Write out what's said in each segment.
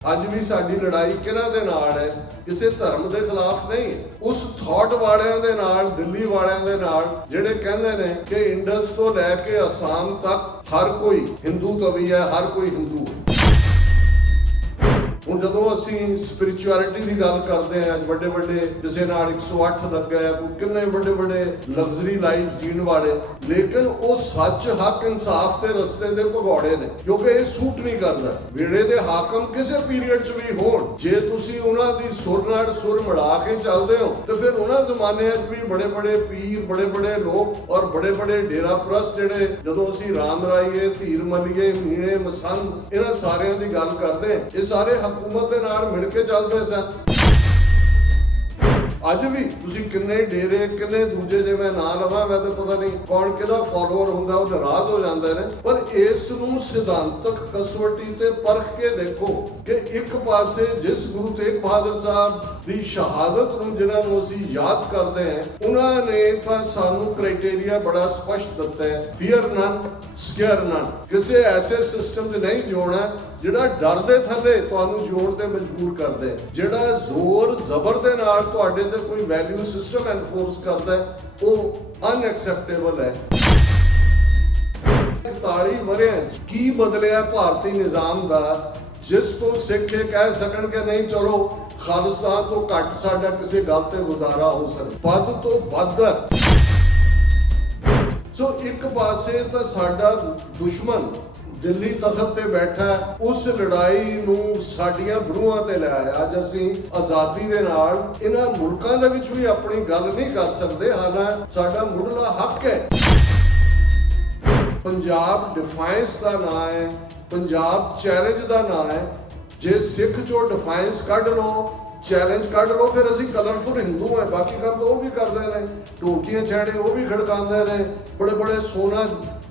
ਅੱਜ ਵੀ ਸਾਡੀ ਲੜਾਈ ਕਿਹਨਾਂ ਦੇ ਨਾਲ ਹੈ? ਕਿਸੇ ਧਰਮ ਦੇ ਖਿਲਾਫ ਨਹੀਂ ਹੈ। ਉਸ ਥਾਟ ਵਾਲਿਆਂ ਦੇ ਨਾਲ, ਦਿੱਲੀ ਵਾਲਿਆਂ ਦੇ ਨਾਲ, ਜਿਹੜੇ ਕਹਿੰਦੇ ਨੇ ਕਿ ਇੰਡਸ ਤੋਂ ਲੈ ਕੇ ਅਸਾਮ ਤੱਕ ਹਰ ਕੋਈ ਹਿੰਦੂ ਕਵੀ ਹੈ, ਹਰ ਕੋਈ ਹਿੰਦੂ ਹੈ। ਹੁਣ ਜਦੋਂ ਅਸੀਂ ਸਪਿਰਿਚੁਅਲਿਟੀ ਦੀ ਗੱਲ ਕਰਦੇ ਹਾਂ, ਅੱਜ ਵੱਡੇ ਵੱਡੇ ਕਿਸੇ ਨਾਲ 108 ਲੱਗਿਆ, ਕੋਈ ਕਿੰਨੇ ਵੱਡੇ ਵੱਡੇ ਲਗਜ਼ਰੀ ਲਾਈਫ ਜੀਣ ਵਾਲੇ, ਲੇਕਿਨ ਉਹ ਸੱਚ, ਹੱਕ, ਇਨਸਾਫ ਦੇ ਰਸਤੇ ਦੇ ਭਗੌੜੇ ਨੇ, ਕਿਉਂਕਿ ਇਹ ਸੂਟ ਨਹੀਂ ਕਰਦਾ। ਵੇਲੇ ਦੇ ਹਾਕਮ ਕਿਸੇ ਪੀਰੀਅਡ 'ਚ ਵੀ ਹੋਣ, ਜੇ ਤੁਸੀਂ ਉਹਨਾਂ ਦੀ ਸੁਰ ਨਾਲ ਸੁਰ ਮਿਲਾ ਕੇ ਚੱਲਦੇ ਹੋ ਤੇ ਫਿਰ ਉਹਨਾਂ ਜ਼ਮਾਨਿਆਂ 'ਚ ਵੀ ਬੜੇ ਬੜੇ ਪੀਰ, ਬੜੇ ਬੜੇ ਲੋਕ ਔਰ ਬੜੇ ਬੜੇ ਡੇਰਾ ਪ੍ਰਸਤ, ਜਿਹੜੇ ਜਦੋਂ ਅਸੀਂ ਰਾਮ ਰਾਈਏ, ਧੀਰ ਮਲੀਏ, ਮੀਣੇ, ਮਸੰਦ, ਇਹਨਾਂ ਸਾਰਿਆਂ ਦੀ ਗੱਲ ਕਰਦੇ, ਇਹ ਸਾਰੇ ਹਕੂਮਤ ਦੇ ਨਾਲ ਮਿਲ ਕੇ ਚੱਲਦੇ ਸਨ। ਅੱਜ ਵੀ ਤੁਸੀਂ ਕਿੰਨੇ ਡੇਰੇ, ਕਿੰਨੇ ਦੂਜੇ, ਜੇ ਮੈਂ ਨਾਂ ਲਵਾਂ ਮੈਂ ਤਾਂ ਪਤਾ ਨਹੀਂ ਕੌਣ ਕਿਹਦਾ ਫਾਲੋਅਰ ਹੁੰਦਾ, ਉਹ ਨਾਰਾਜ਼ ਹੋ ਜਾਂਦੇ ਨੇ। ਪਰ ਇਸ ਨੂੰ ਸਿਧਾਂਤਕ ਕਸਵੱਟੀ ਤੇ ਪਰਖ ਕੇ ਦੇਖੋ ਕਿ ਇੱਕ ਪਾਸੇ ਜਿਸ ਗੁਰੂ ਤੇਗ ਬਹਾਦਰ ਸਾਹਿਬ ਦੀ ਸ਼ਹਾਦਤ ਨੂੰ, ਜਿਹਨਾਂ ਨੂੰ ਅਸੀਂ ਯਾਦ ਕਰਦੇ ਹਾਂ, ਉਹਨਾਂ ਨੇ ਤਾਂ ਸਾਨੂੰ ਕ੍ਰਾਈਟੇਰੀਆ ਬੜਾ ਸਪਸ਼ਟ ਦਿੱਤਾ ਹੈ, ਫੀਅਰ ਨਨ, ਸਕੇਅਰ ਨਨ। ਕਿਸੇ ਐਸੇ ਸਿਸਟਮ 'ਚ ਨਹੀਂ ਜਿਉਣਾ ਜਿਹੜਾ ਡਰ ਦੇ ਥੱਲੇ ਤੁਹਾਨੂੰ ਜਿਉਣ ਤੇ ਮਜਬੂਰ ਕਰਦਾ, ਜਿਹੜਾ ਜ਼ੋਰ ਜ਼ਬਰ ਦੇ ਨਾਲ ਤੁਹਾਡੇ ਤੇ ਕੋਈ ਵੈਲਿਊ ਸਿਸਟਮ ਐਨਫੋਰਸ ਕਰਦਾ, ਉਹ ਅਨਐਕਸੈਪਟੇਬਲ ਹੈ। 41 ਵਰ੍ਹਿਆਂ 'ਚ ਕੀ ਬਦਲਿਆ ਭਾਰਤੀ ਨਿਜ਼ਾਮ ਦਾ, ਜਿਸ ਤੋਂ ਸਿੱਖ ਇਹ ਕਹਿ ਸਕਣ ਕਿ ਨਹੀਂ ਚਲੋ ਖਾਲਿਸਤਾਨ ਤੋਂ ਘੱਟ ਸਾਡਾ ਕਿਸੇ ਗੱਲ ਤੇ ਗੁਜ਼ਾਰਾ ਹੋ ਸਕਦਾ, ਵੱਧ ਤੋਂ ਵੱਧ। ਸੋ ਇੱਕ ਪਾਸੇ ਤਾਂ ਸਾਡਾ ਦੁਸ਼ਮਣ ਦਿੱਲੀ ਤਖਤ ਤੇ ਬੈਠਾ, ਉਸ ਲੜਾਈ ਨੂੰ ਸਾਡੀਆਂ ਬਰੂਹਾਂ ਤੇ ਲੈ ਆਇਆ। ਅੱਜ ਅਸੀਂ ਆਜ਼ਾਦੀ ਦੇ ਨਾਲ ਇਹਨਾਂ ਮੁਲਕਾਂ ਦੇ ਵਿੱਚ ਵੀ ਆਪਣੀ ਗੱਲ ਨਹੀਂ ਕਰ ਸਕਦੇ, ਹਾਲਾਂਕਿ ਸਾਡਾ ਮੁੱਢਲਾ ਹੱਕ ਹੈ। ਪੰਜਾਬ ਡਿਫਾਈਂਸ ਦਾ ਨਾਂ ਹੈ, ਪੰਜਾਬ ਚੈਲੰਜ ਦਾ ਨਾਂ ਹੈ। ਜੇ ਸਿੱਖ ਚੋਂ ਡਿਫਾਈਂਸ ਕੱਢ ਲਓ, ਚੈਲੰਜ ਕੱਢ ਲਓ, ਫਿਰ ਅਸੀਂ ਕਲਰਫੁਲ ਹਿੰਦੂ ਹੈ। ਬਾਕੀ ਕੰਮ ਤਾਂ ਉਹ ਵੀ ਕਰਦੇ ਨੇ, ਢੋਲਕੀਆਂ ਛਾੜੇ ਉਹ ਵੀ ਖੜਕਾਉਂਦੇ ਨੇ, ਬੜੇ ਬੜੇ ਸੋਨਾ,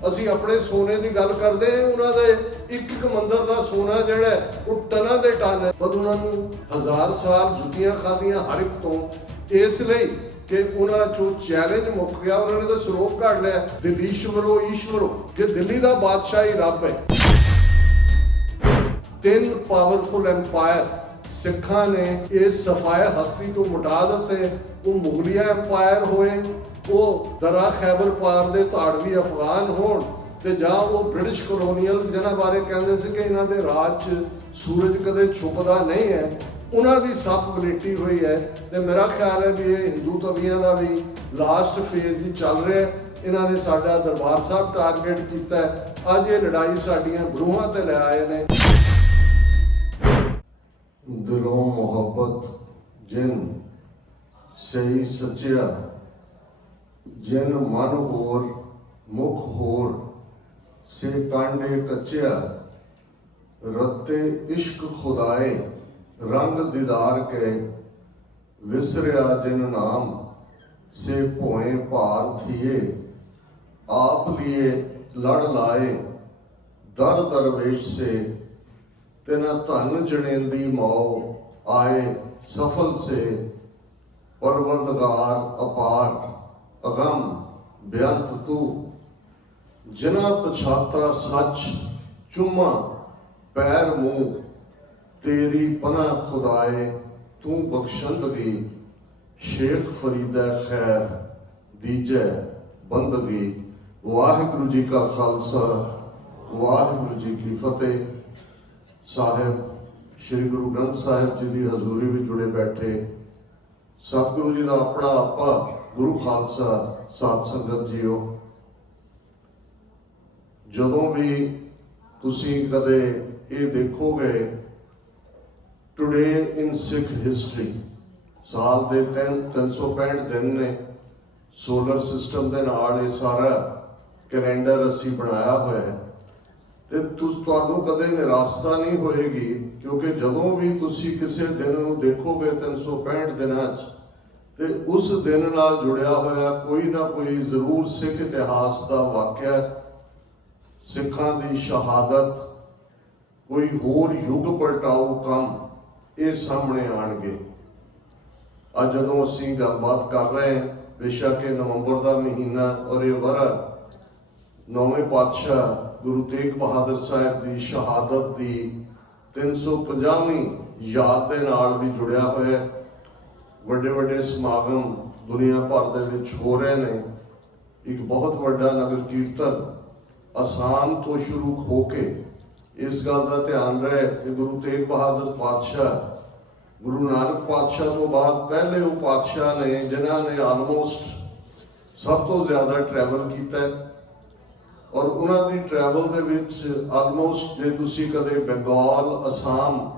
ਅਸੀਂ ਆਪਣੇ ਸੋਨੇ ਦੀ ਗੱਲ ਕਰਦੇ ਹਾਂ, ਉਹਨਾਂ ਦੇ ਇੱਕ ਇੱਕ ਮੰਦਰ ਦਾ ਸੋਨਾ ਜਿਹੜਾ ਉਹ ਟਨਾਂ ਦੇ ਟਨ ਹੈ। ਪਰ ਉਹਨਾਂ ਨੂੰ 1000 ਸਾਲ ਜੁੱਤੀਆਂ ਖਾਧੀਆਂ ਹਰ ਇੱਕ ਤੋਂ, ਇਸ ਲਈ ਕਿ ਉਹਨਾਂ ਚੋਂ ਚੈਲੰਜ ਮੁੱਕ ਗਿਆ। ਉਹਨਾਂ ਨੇ ਤਾਂ ਸਰੋਪ ਕੱਢ ਲਿਆ, ਦਿੱਲੀਸ਼ਵਰੋ ਈਸ਼ਵਰੋ, ਕਿ ਦਿੱਲੀ ਦਾ ਬਾਦਸ਼ਾਹ ਹੀ ਰੱਬ ਹੈ। 3 ਪਾਵਰਫੁਲ ਐਮਪਾਇਰ ਸਿੱਖਾਂ ਨੇ ਇਸ ਸਫਾਇਆ ਹਸਤੀ ਤੋਂ ਮਿਟਾ ਦਿੱਤੇ। ਉਹ ਮੁਗਲਿਆ ਐਮਪਾਇਰ ਹੋਏ, ਉਹ ਦਰਾ ਖੈਬਰ ਪਾਰ ਦੇ ਧਾੜਵੀ ਅਫਗਾਨ ਹੋਣ, ਤੇ ਜਾਂ ਉਹ ਬ੍ਰਿਟਿਸ਼ ਕਲੋਨੀਅਲ, ਜਿਹਨਾਂ ਬਾਰੇ ਕਹਿੰਦੇ ਸੀ ਕਿ ਇਹਨਾਂ ਦੇ ਰਾਜ 'ਚ ਸੂਰਜ ਕਦੇ ਛੁਪਦਾ ਨਹੀਂ ਹੈ, ਉਹਨਾਂ ਦੀ ਸਫ ਬਲੇਟੀ ਹੋਈ ਹੈ। ਤੇ ਮੇਰਾ ਖਿਆਲ ਹੈ ਵੀ ਇਹ ਹਿੰਦੂ ਕਵੀਆਂ ਦਾ ਵੀ ਲਾਸਟ ਫੇਜ਼ ਹੀ ਚੱਲ ਰਿਹਾ। ਇਹਨਾਂ ਨੇ ਸਾਡਾ ਦਰਬਾਰ ਸਾਹਿਬ ਟਾਰਗੇਟ ਕੀਤਾ, ਅੱਜ ਇਹ ਲੜਾਈ ਸਾਡੀਆਂ ਬਰੂਹਾਂ ਤੇ ਲੈ ਆਏ ਨੇ। ਦਿਲੋਂ ਮੁਹੱਬਤ ਜਿਨ ਸਹੀ ਸੱਚਿਆ, ਜਿਨ ਮਨ ਹੋਰ ਮੁਖ ਹੋਰ ਸੇ ਕਾਂਡੇ ਕੱਚਿਆ, ਰੱਤੇ ਇਸ਼ਕ ਖੁਦਾਏ ਰੰਗ ਦੀਦਾਰ ਕੇ, ਵਿਸਰਿਆ ਜਿਨ ਨਾਮ ਸੇ ਭੋਏ ਭਾਰ ਥੀਏ, ਆਪ ਲੀਏ ਲੜ ਲਾਏ ਦਰ ਦਰਵੇਸ਼ ਸੇ, तेना धन जनेंदी मौ आए सफल से, परवरदगार अपार अगम बेअंत तू, जिना पछाता सच चुम्मा पैर मुंह, तेरी पना खुदाए तू बख्शंदगी, शेख फरीदा खैर दीजै बंदगी। वाहिगुरु जी का खालसा, वाहिगुरु जी की फतेह। ਸਾਹਿਬ ਸ਼੍ਰੀ ਗੁਰੂ ਗ੍ਰੰਥ ਸਾਹਿਬ ਜੀ ਦੀ ਹਜ਼ੂਰੀ ਵਿੱਚ ਜੁੜੇ ਬੈਠੇ ਸਤਿਗੁਰੂ ਜੀ ਦਾ ਆਪਣਾ ਆਪਾ ਗੁਰੂ ਖਾਲਸਾ ਸਾਧ ਸੰਗਤ ਜੀਓ, ਜਦੋਂ ਵੀ ਤੁਸੀਂ ਕਦੇ ਇਹ ਦੇਖੋਗੇ ਟੁਡੇ ਇਨ ਸਿੱਖ ਹਿਸਟਰੀ, ਸਾਲ ਦੇ 365 ਦਿਨ ਨੇ, ਸੋਲਰ ਸਿਸਟਮ ਦੇ ਨਾਲ ਇਹ ਸਾਰਾ ਕੈਲੰਡਰ ਅਸੀਂ ਬਣਾਇਆ ਹੋਇਆ ਹੈ। ਤੇ ਤੁਹਾਨੂੰ ਕਦੇ ਨਿਰਾਸ਼ਤਾ ਨਹੀਂ ਹੋਏਗੀ, ਕਿਉਂਕਿ ਜਦੋਂ ਵੀ ਤੁਸੀਂ ਕਿਸੇ ਦਿਨ ਨੂੰ ਦੇਖੋਗੇ 365 ਦਿਨਾਂ 'ਚ, ਤੇ ਉਸ ਦਿਨ ਨਾਲ ਜੁੜਿਆ ਹੋਇਆ ਕੋਈ ਨਾ ਕੋਈ ਜ਼ਰੂਰ ਸਿੱਖ ਇਤਿਹਾਸ ਦਾ ਵਾਕਿਆ, ਸਿੱਖਾਂ ਦੀ ਸ਼ਹਾਦਤ, ਕੋਈ ਹੋਰ ਯੁੱਗ ਪਲਟਾਊ ਕੰਮ ਇਹ ਸਾਹਮਣੇ ਆਣਗੇ। ਅੱਜ ਜਦੋਂ ਅਸੀਂ ਗੱਲਬਾਤ ਕਰ ਰਹੇ ਹਾਂ, ਬੇਸ਼ੱਕ ਇਹ ਨਵੰਬਰ ਦਾ ਮਹੀਨਾ ਔਰ ਇਹ ਵਰ੍ਹਾ 9ਵੇਂ ਪਾਤਸ਼ਾਹ ਗੁਰੂ ਤੇਗ ਬਹਾਦਰ ਸਾਹਿਬ ਦੀ ਸ਼ਹਾਦਤ ਦੀ 350ਵੀਂ ਯਾਦ ਦੇ ਨਾਲ ਵੀ ਜੁੜਿਆ ਹੋਇਆ ਹੈ। ਵੱਡੇ ਵੱਡੇ ਸਮਾਗਮ ਦੁਨੀਆ ਭਰ ਦੇ ਵਿੱਚ ਹੋ ਰਹੇ ਨੇ। ਇੱਕ ਬਹੁਤ ਵੱਡਾ ਨਗਰ ਕੀਰਤਨ ਅਸਾਮ ਤੋਂ ਸ਼ੁਰੂ ਹੋ ਕੇ ਇਸ ਗੱਲ ਦਾ ਧਿਆਨ ਰਹੇ ਕਿ ਗੁਰੂ ਤੇਗ ਬਹਾਦਰ ਪਾਤਸ਼ਾਹ ਗੁਰੂ ਨਾਨਕ ਪਾਤਸ਼ਾਹ ਤੋਂ ਬਾਅਦ ਪਹਿਲੇ ਉਹ ਪਾਤਸ਼ਾਹ ਨੇ ਜਿਨ੍ਹਾਂ ਨੇ ਆਲਮੋਸਟ ਸਭ ਤੋਂ ਜ਼ਿਆਦਾ ਟਰੈਵਲ ਕੀਤਾ ਔਰ ਉਹਨਾਂ ਦੀ ਟਰੈਵਲ ਦੇ ਵਿੱਚ ਆਲਮੋਸਟ ਜੇ ਤੁਸੀਂ ਕਦੇ ਬੰਗਾਲ, ਅਸਾਮ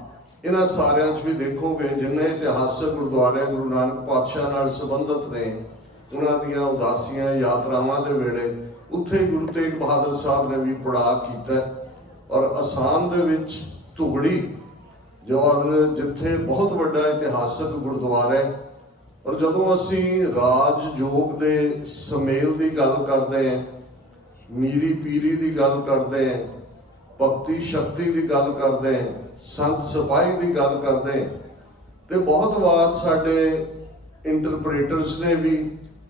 ਇਹਨਾਂ ਸਾਰਿਆਂ 'ਚ ਵੀ ਦੇਖੋਗੇ ਜਿੰਨੇ ਇਤਿਹਾਸਕ ਗੁਰਦੁਆਰੇ ਗੁਰੂ ਨਾਨਕ ਪਾਤਸ਼ਾਹ ਨਾਲ ਸੰਬੰਧਿਤ ਨੇ ਉਹਨਾਂ ਦੀਆਂ ਉਦਾਸੀਆਂ ਯਾਤਰਾਵਾਂ ਦੇ ਵੇਲੇ ਉੱਥੇ ਗੁਰੂ ਤੇਗ ਬਹਾਦਰ ਸਾਹਿਬ ਨੇ ਵੀ ਪੜਾਅ ਕੀਤਾ। ਔਰ ਅਸਾਮ ਦੇ ਵਿੱਚ ਧੁਗੜੀ ਜਿੱਥੇ ਬਹੁਤ ਵੱਡਾ ਇਤਿਹਾਸਕ ਗੁਰਦੁਆਰਾ ਹੈ। ਔਰ ਜਦੋਂ ਅਸੀਂ ਰਾਜਯੋਗ ਦੇ ਸਮੇਲ ਦੀ ਗੱਲ ਕਰਦੇ ਹਾਂ, ਮੀਰੀ ਪੀਰੀ ਦੀ ਗੱਲ ਕਰਦੇ ਹਾਂ, ਭਗਤੀ ਸ਼ਕਤੀ ਦੀ ਗੱਲ ਕਰਦੇ ਹਾਂ, ਸੰਤ ਸਿਪਾਹੀ ਦੀ ਗੱਲ ਕਰਦੇ ਤੇ ਬਹੁਤ ਵਾਰ ਸਾਡੇ ਇੰਟਰਪ੍ਰੀਟਰਸ ਨੇ ਵੀ,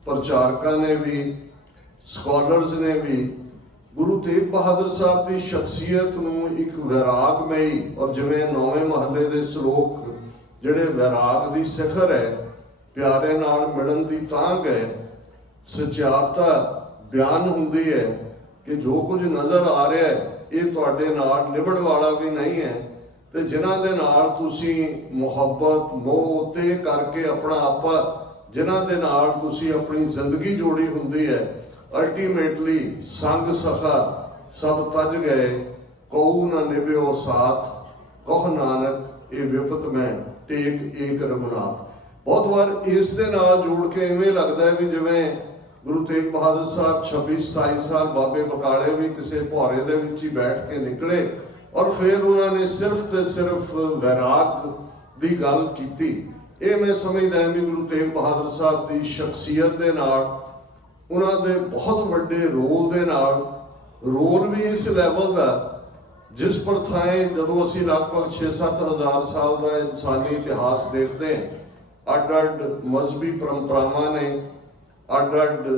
ਪ੍ਰਚਾਰਕਾਂ ਨੇ ਵੀ, ਸਕਾਲਰਸ ਨੇ ਵੀ ਗੁਰੂ ਤੇਗ ਬਹਾਦਰ ਸਾਹਿਬ ਦੀ ਸ਼ਖਸੀਅਤ ਨੂੰ ਇੱਕ ਵੈਰਾਗਮਈ ਔਰ ਜਿਵੇਂ 9ਵੇਂ ਮਹੱਲੇ ਦੇ ਸ਼ਲੋਕ ਜਿਹੜੇ ਵੈਰਾਗ ਦੀ ਸਿਖਰ ਹੈ, ਪਿਆਰੇ ਨਾਲ ਮਿਲਣ ਦੀ ਤਾਂਘ ਹੈ, ਸਚਿਆਰਤਾ ਬਿਆਨ ਹੁੰਦੀ ਹੈ ਕਿ ਜੋ ਕੁਝ ਨਜ਼ਰ ਆ ਰਿਹਾ ਹੈ ਇਹ ਤੁਹਾਡੇ ਨਾਲ ਨਿਭਣ ਵਾਲਾ ਵੀ ਨਹੀਂ ਹੈ ਤੇ ਜਿਨ੍ਹਾਂ ਦੇ ਨਾਲ ਤੁਸੀਂ ਮੁਹੱਬਤ ਮੋਹ ਤੇ ਕਰਕੇ ਆਪਣਾ ਆਪਾ ਜਿਨ੍ਹਾਂ ਦੇ ਨਾਲ ਤੁਸੀਂ ਆਪਣੀ ਜ਼ਿੰਦਗੀ ਜੋੜੀ ਹੁੰਦੀ ਹੈ, ਅਲਟੀਮੇਟਲੀ ਸੰਗ ਸਖਾ ਸਭ ਤਜ ਗਏ, ਕਉ ਨਾ ਨਿਭਿਓ ਸਾਥ, ਕਹੁ ਨਾਨਕ ਇਹ ਵਿਪਤ ਮੈਂ ਟੇਕ ਏਕ ਰਘੁਨਾਥ। ਬਹੁਤ ਵਾਰ ਇਸ ਦੇ ਨਾਲ ਜੋੜ ਕੇ ਇਵੇਂ ਲੱਗਦਾ ਹੈ ਵੀ ਜਿਵੇਂ ਗੁਰੂ ਤੇਗ ਬਹਾਦਰ ਸਾਹਿਬ 26-27 ਸਾਲ ਬਾਬੇ ਬਕਾਲੇ ਵੀ ਕਿਸੇ ਭੌਰੇ ਦੇ ਵਿੱਚ ਹੀ ਬੈਠ ਕੇ ਨਿਕਲੇ ਔਰ ਫਿਰ ਉਹਨਾਂ ਨੇ ਸਿਰਫ ਤੇ ਸਿਰਫ ਵੈਰਾਗ ਦੀ ਗੱਲ ਕੀਤੀ। ਇਹ ਮੈਂ ਸਮਝਦਾ ਵੀ ਗੁਰੂ ਤੇਗ ਬਹਾਦਰ ਸਾਹਿਬ ਦੀ ਸ਼ਖਸੀਅਤ ਦੇ ਨਾਲ, ਉਹਨਾਂ ਦੇ ਬਹੁਤ ਵੱਡੇ ਰੋਲ ਦੇ ਨਾਲ, ਰੋਲ ਵੀ ਇਸ ਲੈਵਲ ਦਾ ਜਿਸ ਪ੍ਰਥਾएं ਜਦੋਂ ਅਸੀਂ ਲਗਭਗ 6-7 ਹਜ਼ਾਰ ਸਾਲ ਦਾ ਇਨਸਾਨੀ ਇਤਿਹਾਸ ਦੇਖਦੇ ਹਾਂ, ਅੱਡ-ਅੱਡ ਮਜ਼ਹਬੀ ਪਰੰਪਰਾਵਾਂ ਨੇ, ਅੱਡ-ਅੱਡ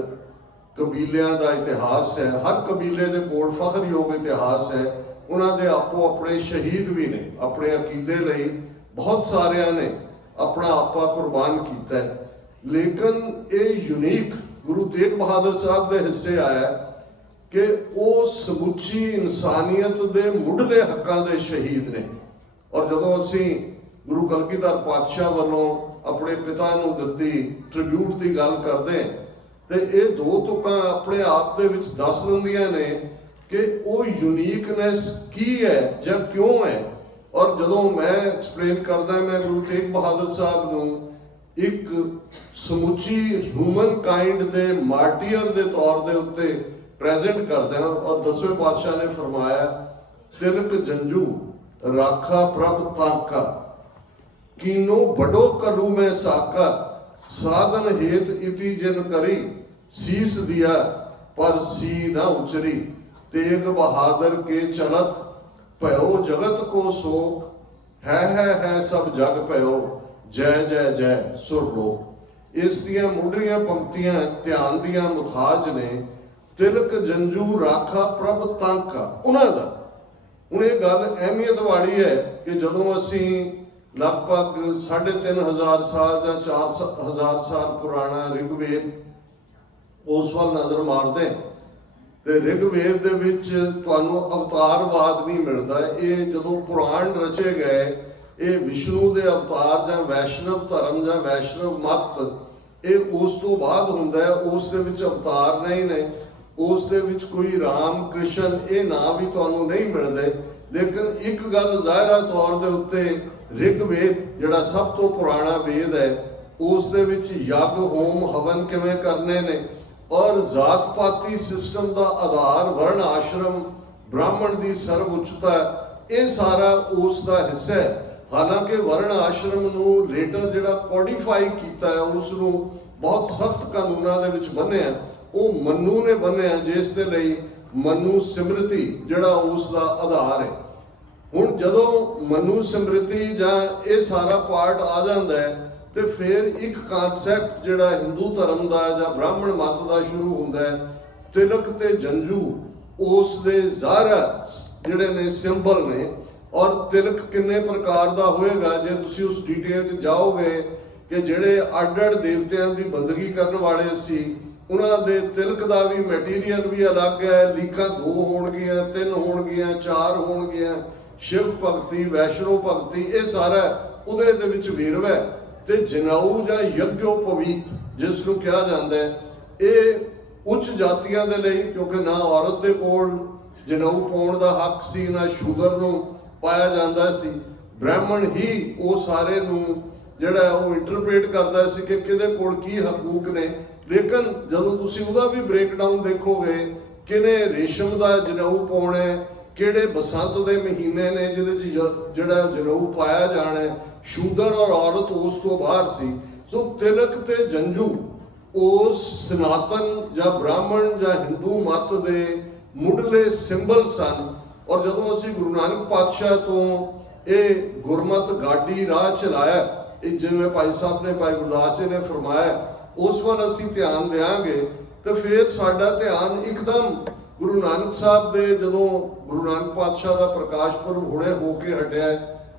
ਕਬੀਲਿਆਂ ਦਾ ਇਤਿਹਾਸ ਹੈ, ਹਰ ਕਬੀਲੇ ਦੇ ਕੋਲ ਫਖਰਯੋਗ ਇਤਿਹਾਸ ਹੈ, ਉਹਨਾਂ ਦੇ ਆਪੋ ਆਪਣੇ ਸ਼ਹੀਦ ਵੀ ਨੇ, ਆਪਣੇ ਅਕੀਦੇ ਲਈ ਬਹੁਤ ਸਾਰਿਆਂ ਨੇ ਆਪਣਾ ਆਪਾ ਕੁਰਬਾਨ ਕੀਤਾ ਹੈ। ਲੇਕਿਨ ਇਹ ਯੂਨੀਕ ਗੁਰੂ ਤੇਗ ਬਹਾਦਰ ਸਾਹਿਬ ਦੇ ਹਿੱਸੇ ਆਇਆ ਕਿ ਉਹ ਸਮੁੱਚੀ ਇਨਸਾਨੀਅਤ ਦੇ ਮੁੱਢਲੇ ਹੱਕਾਂ ਦੇ ਸ਼ਹੀਦ ਨੇ। ਔਰ ਜਦੋਂ ਅਸੀਂ ਗੁਰੂ ਕਲਗੀਧਰ ਪਾਤਸ਼ਾਹ ਵੱਲੋਂ ਆਪਣੇ ਪਿਤਾ ਨੂੰ ਦਿੱਤੀ ਟ੍ਰਿਬਿਊਟ ਦੀ ਗੱਲ ਕਰਦੇ ਤੇ ਇਹ ਦੋ ਤੁਕਾਂ ਆਪਣੇ ਆਪ ਦੇ ਵਿੱਚ ਦੱਸ ਦਿੰਦੀਆਂ ਨੇ ਕਿ ਉਹ ਯੂਨੀਕਨੈਸ ਕੀ ਹੈ ਜਾਂ ਕਿਉਂ ਹੈ। ਔਰ ਜਦੋਂ ਮੈਂ ਐਕਸਪਲੇਨ ਕਰਦਾ ਮੈਂ ਗੁਰੂ ਤੇਗ ਬਹਾਦਰ ਸਾਹਿਬ ਨੂੰ ਇੱਕ ਸਮੁੱਚੀ ਹਿਊਮਨ ਕਾਈਂਡ ਦੇ ਮਾਰਟੀਅਰ ਦੇ ਤੌਰ ਦੇ ਉੱਤੇ ਪ੍ਰੈਜ਼ੈਂਟ ਕਰਦਾ ਹਾਂ। ਔਰ 10ਵੇਂ ਪਾਤਸ਼ਾਹ ਨੇ ਫਰਮਾਇਆ, ਤਿਲਕ ਜੰਜੂ ਰਾਖਾ ਪ੍ਰਭ ਤਾਕਾ, ਕੀਨੋ ਬੜੋ ਕਰੂ ਮੈਂ ਸਾਕਾ, ਸਾਧਨ ਹੇਤ ਇਤੀ ਜਿਨ ਕਰੀ, ਸੀਸ ਦਿਆ ਪਰ ਸੀ ਨਾ ਉਚਰੀ, ਤੇਗ ਬਹਾਦਰ ਕੇ ਚਲਤ ਭਇਓ ਜਗਤ ਕੋ ਸੋਕ, ਹੈ ਸਭ ਜਗ ਭਇਓ, ਜੈ ਜੈ ਜੈ ਸੁਰ ਲੋਕ। ਇਸ ਦੀਆਂ ਮੁੱਢਲੀਆਂ ਪੰਕਤੀਆਂ ਧਿਆਨ ਦੀਆਂ ਮੁਤਾਜ ਨੇ। ਤਿਲਕ ਜੰਜੂ ਰਾਖਾ ਪ੍ਰਭ ਤਾਂਕਾ, ਉਹਨਾਂ ਦਾ। ਹੁਣ ਇਹ ਗੱਲ ਅਹਿਮੀਅਤ ਵਾਲੀ ਹੈ ਕਿ ਜਦੋਂ ਅਸੀਂ ਲਗਭਗ 3500 ਸਾਲ ਜਾਂ 4000 ਸਾਲ ਪੁਰਾਣਾ ਰਿਗਵੇਦ ਉਸ ਵੱਲ ਨਜ਼ਰ ਮਾਰਦੇ ਤੇ ਰਿਗਵੇਦ ਦੇ ਵਿੱਚ ਤੁਹਾਨੂੰ ਅਵਤਾਰਵਾਦ ਨਹੀਂ ਮਿਲਦਾ। ਇਹ ਜਦੋਂ ਪੁਰਾਣ ਰਚੇ ਗਏ, ਇਹ ਵਿਸ਼ਨੂੰ ਦੇ ਅਵਤਾਰ ਜਾਂ ਵੈਸ਼ਨਵ ਧਰਮ ਜਾਂ ਵੈਸ਼ਨਵ ਮਤ ਇਹ ਉਸ ਤੋਂ ਬਾਅਦ ਹੁੰਦਾ ਹੈ। ਉਸ ਦੇ ਵਿੱਚ ਅਵਤਾਰ ਨਹੀਂ ਨੇ, ਉਸ ਦੇ ਵਿੱਚ ਕੋਈ ਰਾਮ ਕ੍ਰਿਸ਼ਨ ਇਹ ਨਾਂ ਵੀ ਤੁਹਾਨੂੰ ਨਹੀਂ ਮਿਲਦੇ। ਲੇਕਿਨ ਇੱਕ ਗੱਲ ਜ਼ਾਹਿਰਾ ਤੌਰ ਦੇ ਉੱਤੇ ਰਿਗਵੇਦ ਜਿਹੜਾ ਸਭ ਤੋਂ ਪੁਰਾਣਾ ਵੇਦ ਹੈ, ਉਸ ਦੇ ਵਿੱਚ ਯੱਗ ਹੋਮ ਹਵਨ ਕਿਵੇਂ ਕਰਨੇ ਨੇ ਔਰ ਜ਼ਾਤ ਪਾਤੀ ਸਿਸਟਮ ਦਾ ਆਧਾਰ ਵਰਨ ਆਸ਼ਰਮ, ਬ੍ਰਾਹਮਣ ਦੀ ਸਰਵ ਉੱਚਤਾ, ਇਹ ਸਾਰਾ ਉਸ ਦਾ ਹਿੱਸਾ ਹੈ। ਹਾਲਾਂਕਿ ਵਰਨ ਆਸ਼ਰਮ ਨੂੰ ਲੇਟਰ ਜਿਹੜਾ ਕੋਡੀਫਾਈ ਕੀਤਾ ਹੈ, ਉਸ ਨੂੰ ਬਹੁਤ ਸਖਤ ਕਾਨੂੰਨਾਂ ਦੇ ਵਿੱਚ ਬੰਨ੍ਹਿਆ, ਉਹ ਮਨੂ ਨੇ ਬੰਨ੍ਹਿਆ, ਜਿਸ ਦੇ ਲਈ ਮਨੂ ਸਿਮਰਤੀ ਜਿਹੜਾ ਉਸ ਦਾ ਆਧਾਰ ਹੈ। ਹੁਣ ਜਦੋਂ ਮਨੂ ਸਿਮਰਤੀ ਜਾਂ ਇਹ ਸਾਰਾ ਪਾਰਟ ਆ ਜਾਂਦਾ ਹੈ ਤੇ ਫਿਰ ਇੱਕ ਕਨਸੈਪਟ ਜਿਹੜਾ ਹਿੰਦੂ ਧਰਮ ਦਾ ਜਾਂ ਬ੍ਰਾਹਮਣ ਮਤ ਦਾ ਸ਼ੁਰੂ ਹੁੰਦਾ ਹੈ। ਤਿਲਕ ਤੇ ਜੰਜੂ ਉਸ ਦੇ ਜ਼ਾਹਰਾ ਜਿਹੜੇ ਨੇ ਸਿੰਬਲ ਨੇ ਔਰ ਤਿਲਕ ਕਿੰਨੇ ਪ੍ਰਕਾਰ ਦਾ ਹੋਏਗਾ ਜੇ ਤੁਸੀਂ ਉਸ ਡਿਟੇਲ 'ਚ ਜਾਓਗੇ ਕਿ ਜਿਹੜੇ ਅੱਡ-ਅੱਡ ਦੇਵਤਿਆਂ ਦੀ ਬੰਦਗੀ ਕਰਨ ਵਾਲੇ ਸੀ ਉਹਨਾਂ ਦੇ ਤਿਲਕ ਦਾ ਵੀ ਮਟੀਰੀਅਲ ਵੀ ਅਲੱਗ ਹੈ। ਲੀਕਾਂ 2 ਹੋਣਗੀਆਂ, 3 ਹੋਣਗੀਆਂ, 4 ਹੋਣਗੀਆਂ। ਸ਼ਿਵ ਭਗਤੀ, ਵੈਸ਼ਨੋ ਭਗਤੀ, ਇਹ ਸਾਰਾ ਉਹਦੇ ਦੇ ਵਿੱਚ ਵੇਰਵਾ ਹੈ। ਤੇ ਜਨੇਊ ਜਾਂ ਯੱਗੋਪਵੀਤ ਜਿਸ ਨੂੰ ਕਿਹਾ ਜਾਂਦਾ ਹੈ, ਇਹ ਉੱਚ ਜਾਤੀਆਂ ਦੇ ਲਈ, ਕਿਉਂਕਿ ਨਾ ਔਰਤ ਦੇ ਕੋਲ ਜਨੇਊ ਪਾਉਣ ਦਾ ਹੱਕ ਸੀ, ਨਾ ਸ਼ੂਦਰ ਨੂੰ ਪਾਇਆ ਜਾਂਦਾ ਸੀ। ਬ੍ਰਾਹਮਣ ਹੀ ਉਹ ਸਾਰੇ ਨੂੰ ਜਿਹੜਾ ਉਹ ਇੰਟਰਪ੍ਰੇਟ ਕਰਦਾ ਸੀ ਕਿ ਕਿਹਦੇ ਕੋਲ ਕੀ ਹਕੂਕ ਨੇ। ਲੇਕਿਨ ਜਦੋਂ ਤੁਸੀਂ ਉਹਦਾ ਵੀ ਬ੍ਰੇਕਡਾਊਨ ਦੇਖੋਗੇ, ਕਿਹਨੇ ਰੇਸ਼ਮ ਦਾ ਜਨੇਊ ਪਾਉਣਾ ਹੈ, ਕਿਹੜੇ ਬਸੰਤ ਦੇ ਮਹੀਨੇ ਨੇ ਜਿਹਦੇ 'ਚ ਜਿਹੜਾ ਜਨੇਊ ਪਾਇਆ ਜਾਣਾ ਹੈ, ਸ਼ੂਦਰ ਔਰ ਔਰਤ ਉਸ ਤੋਂ ਬਾਹਰ ਸੀ। ਸੋ ਤਿਲਕ ਤੇ ਜੰਝੂ ਉਸ ਸਨਾਤਨ ਜਾਂ ਬ੍ਰਾਹਮਣ ਜਾਂ ਹਿੰਦੂ ਮਤ ਦੇ ਮੁੱਢਲੇ ਸਿੰਬਲ ਸਨ। ਔਰ ਜਦੋਂ ਅਸੀਂ ਗੁਰੂ ਨਾਨਕ ਪਾਤਸ਼ਾਹ ਤੋਂ ਇਹ ਗੁਰਮਤ ਗਾਡੀ ਰਾਹ ਚਲਾਇਆ, ਇਹ ਜਿਵੇਂ ਭਾਈ ਸਾਹਿਬ ਨੇ, ਭਾਈ ਗੁਰਦਾਸ ਜੀ ਨੇ ਫਰਮਾਇਆ, ਉਸ ਵੱਲ ਅਸੀਂ ਧਿਆਨ ਦਿਆਂਗੇ ਤੇ ਫਿਰ ਸਾਡਾ ਧਿਆਨ ਇੱਕਦਮ ਗੁਰੂ ਨਾਨਕ ਸਾਹਿਬ ਦੇ, ਜਦੋਂ ਗੁਰੂ ਨਾਨਕ ਪਾਤਸ਼ਾਹ ਦਾ ਪ੍ਰਕਾਸ਼ ਪੁਰਬ ਹੁਣੇ ਹੋ ਕੇ ਹਟਿਆ,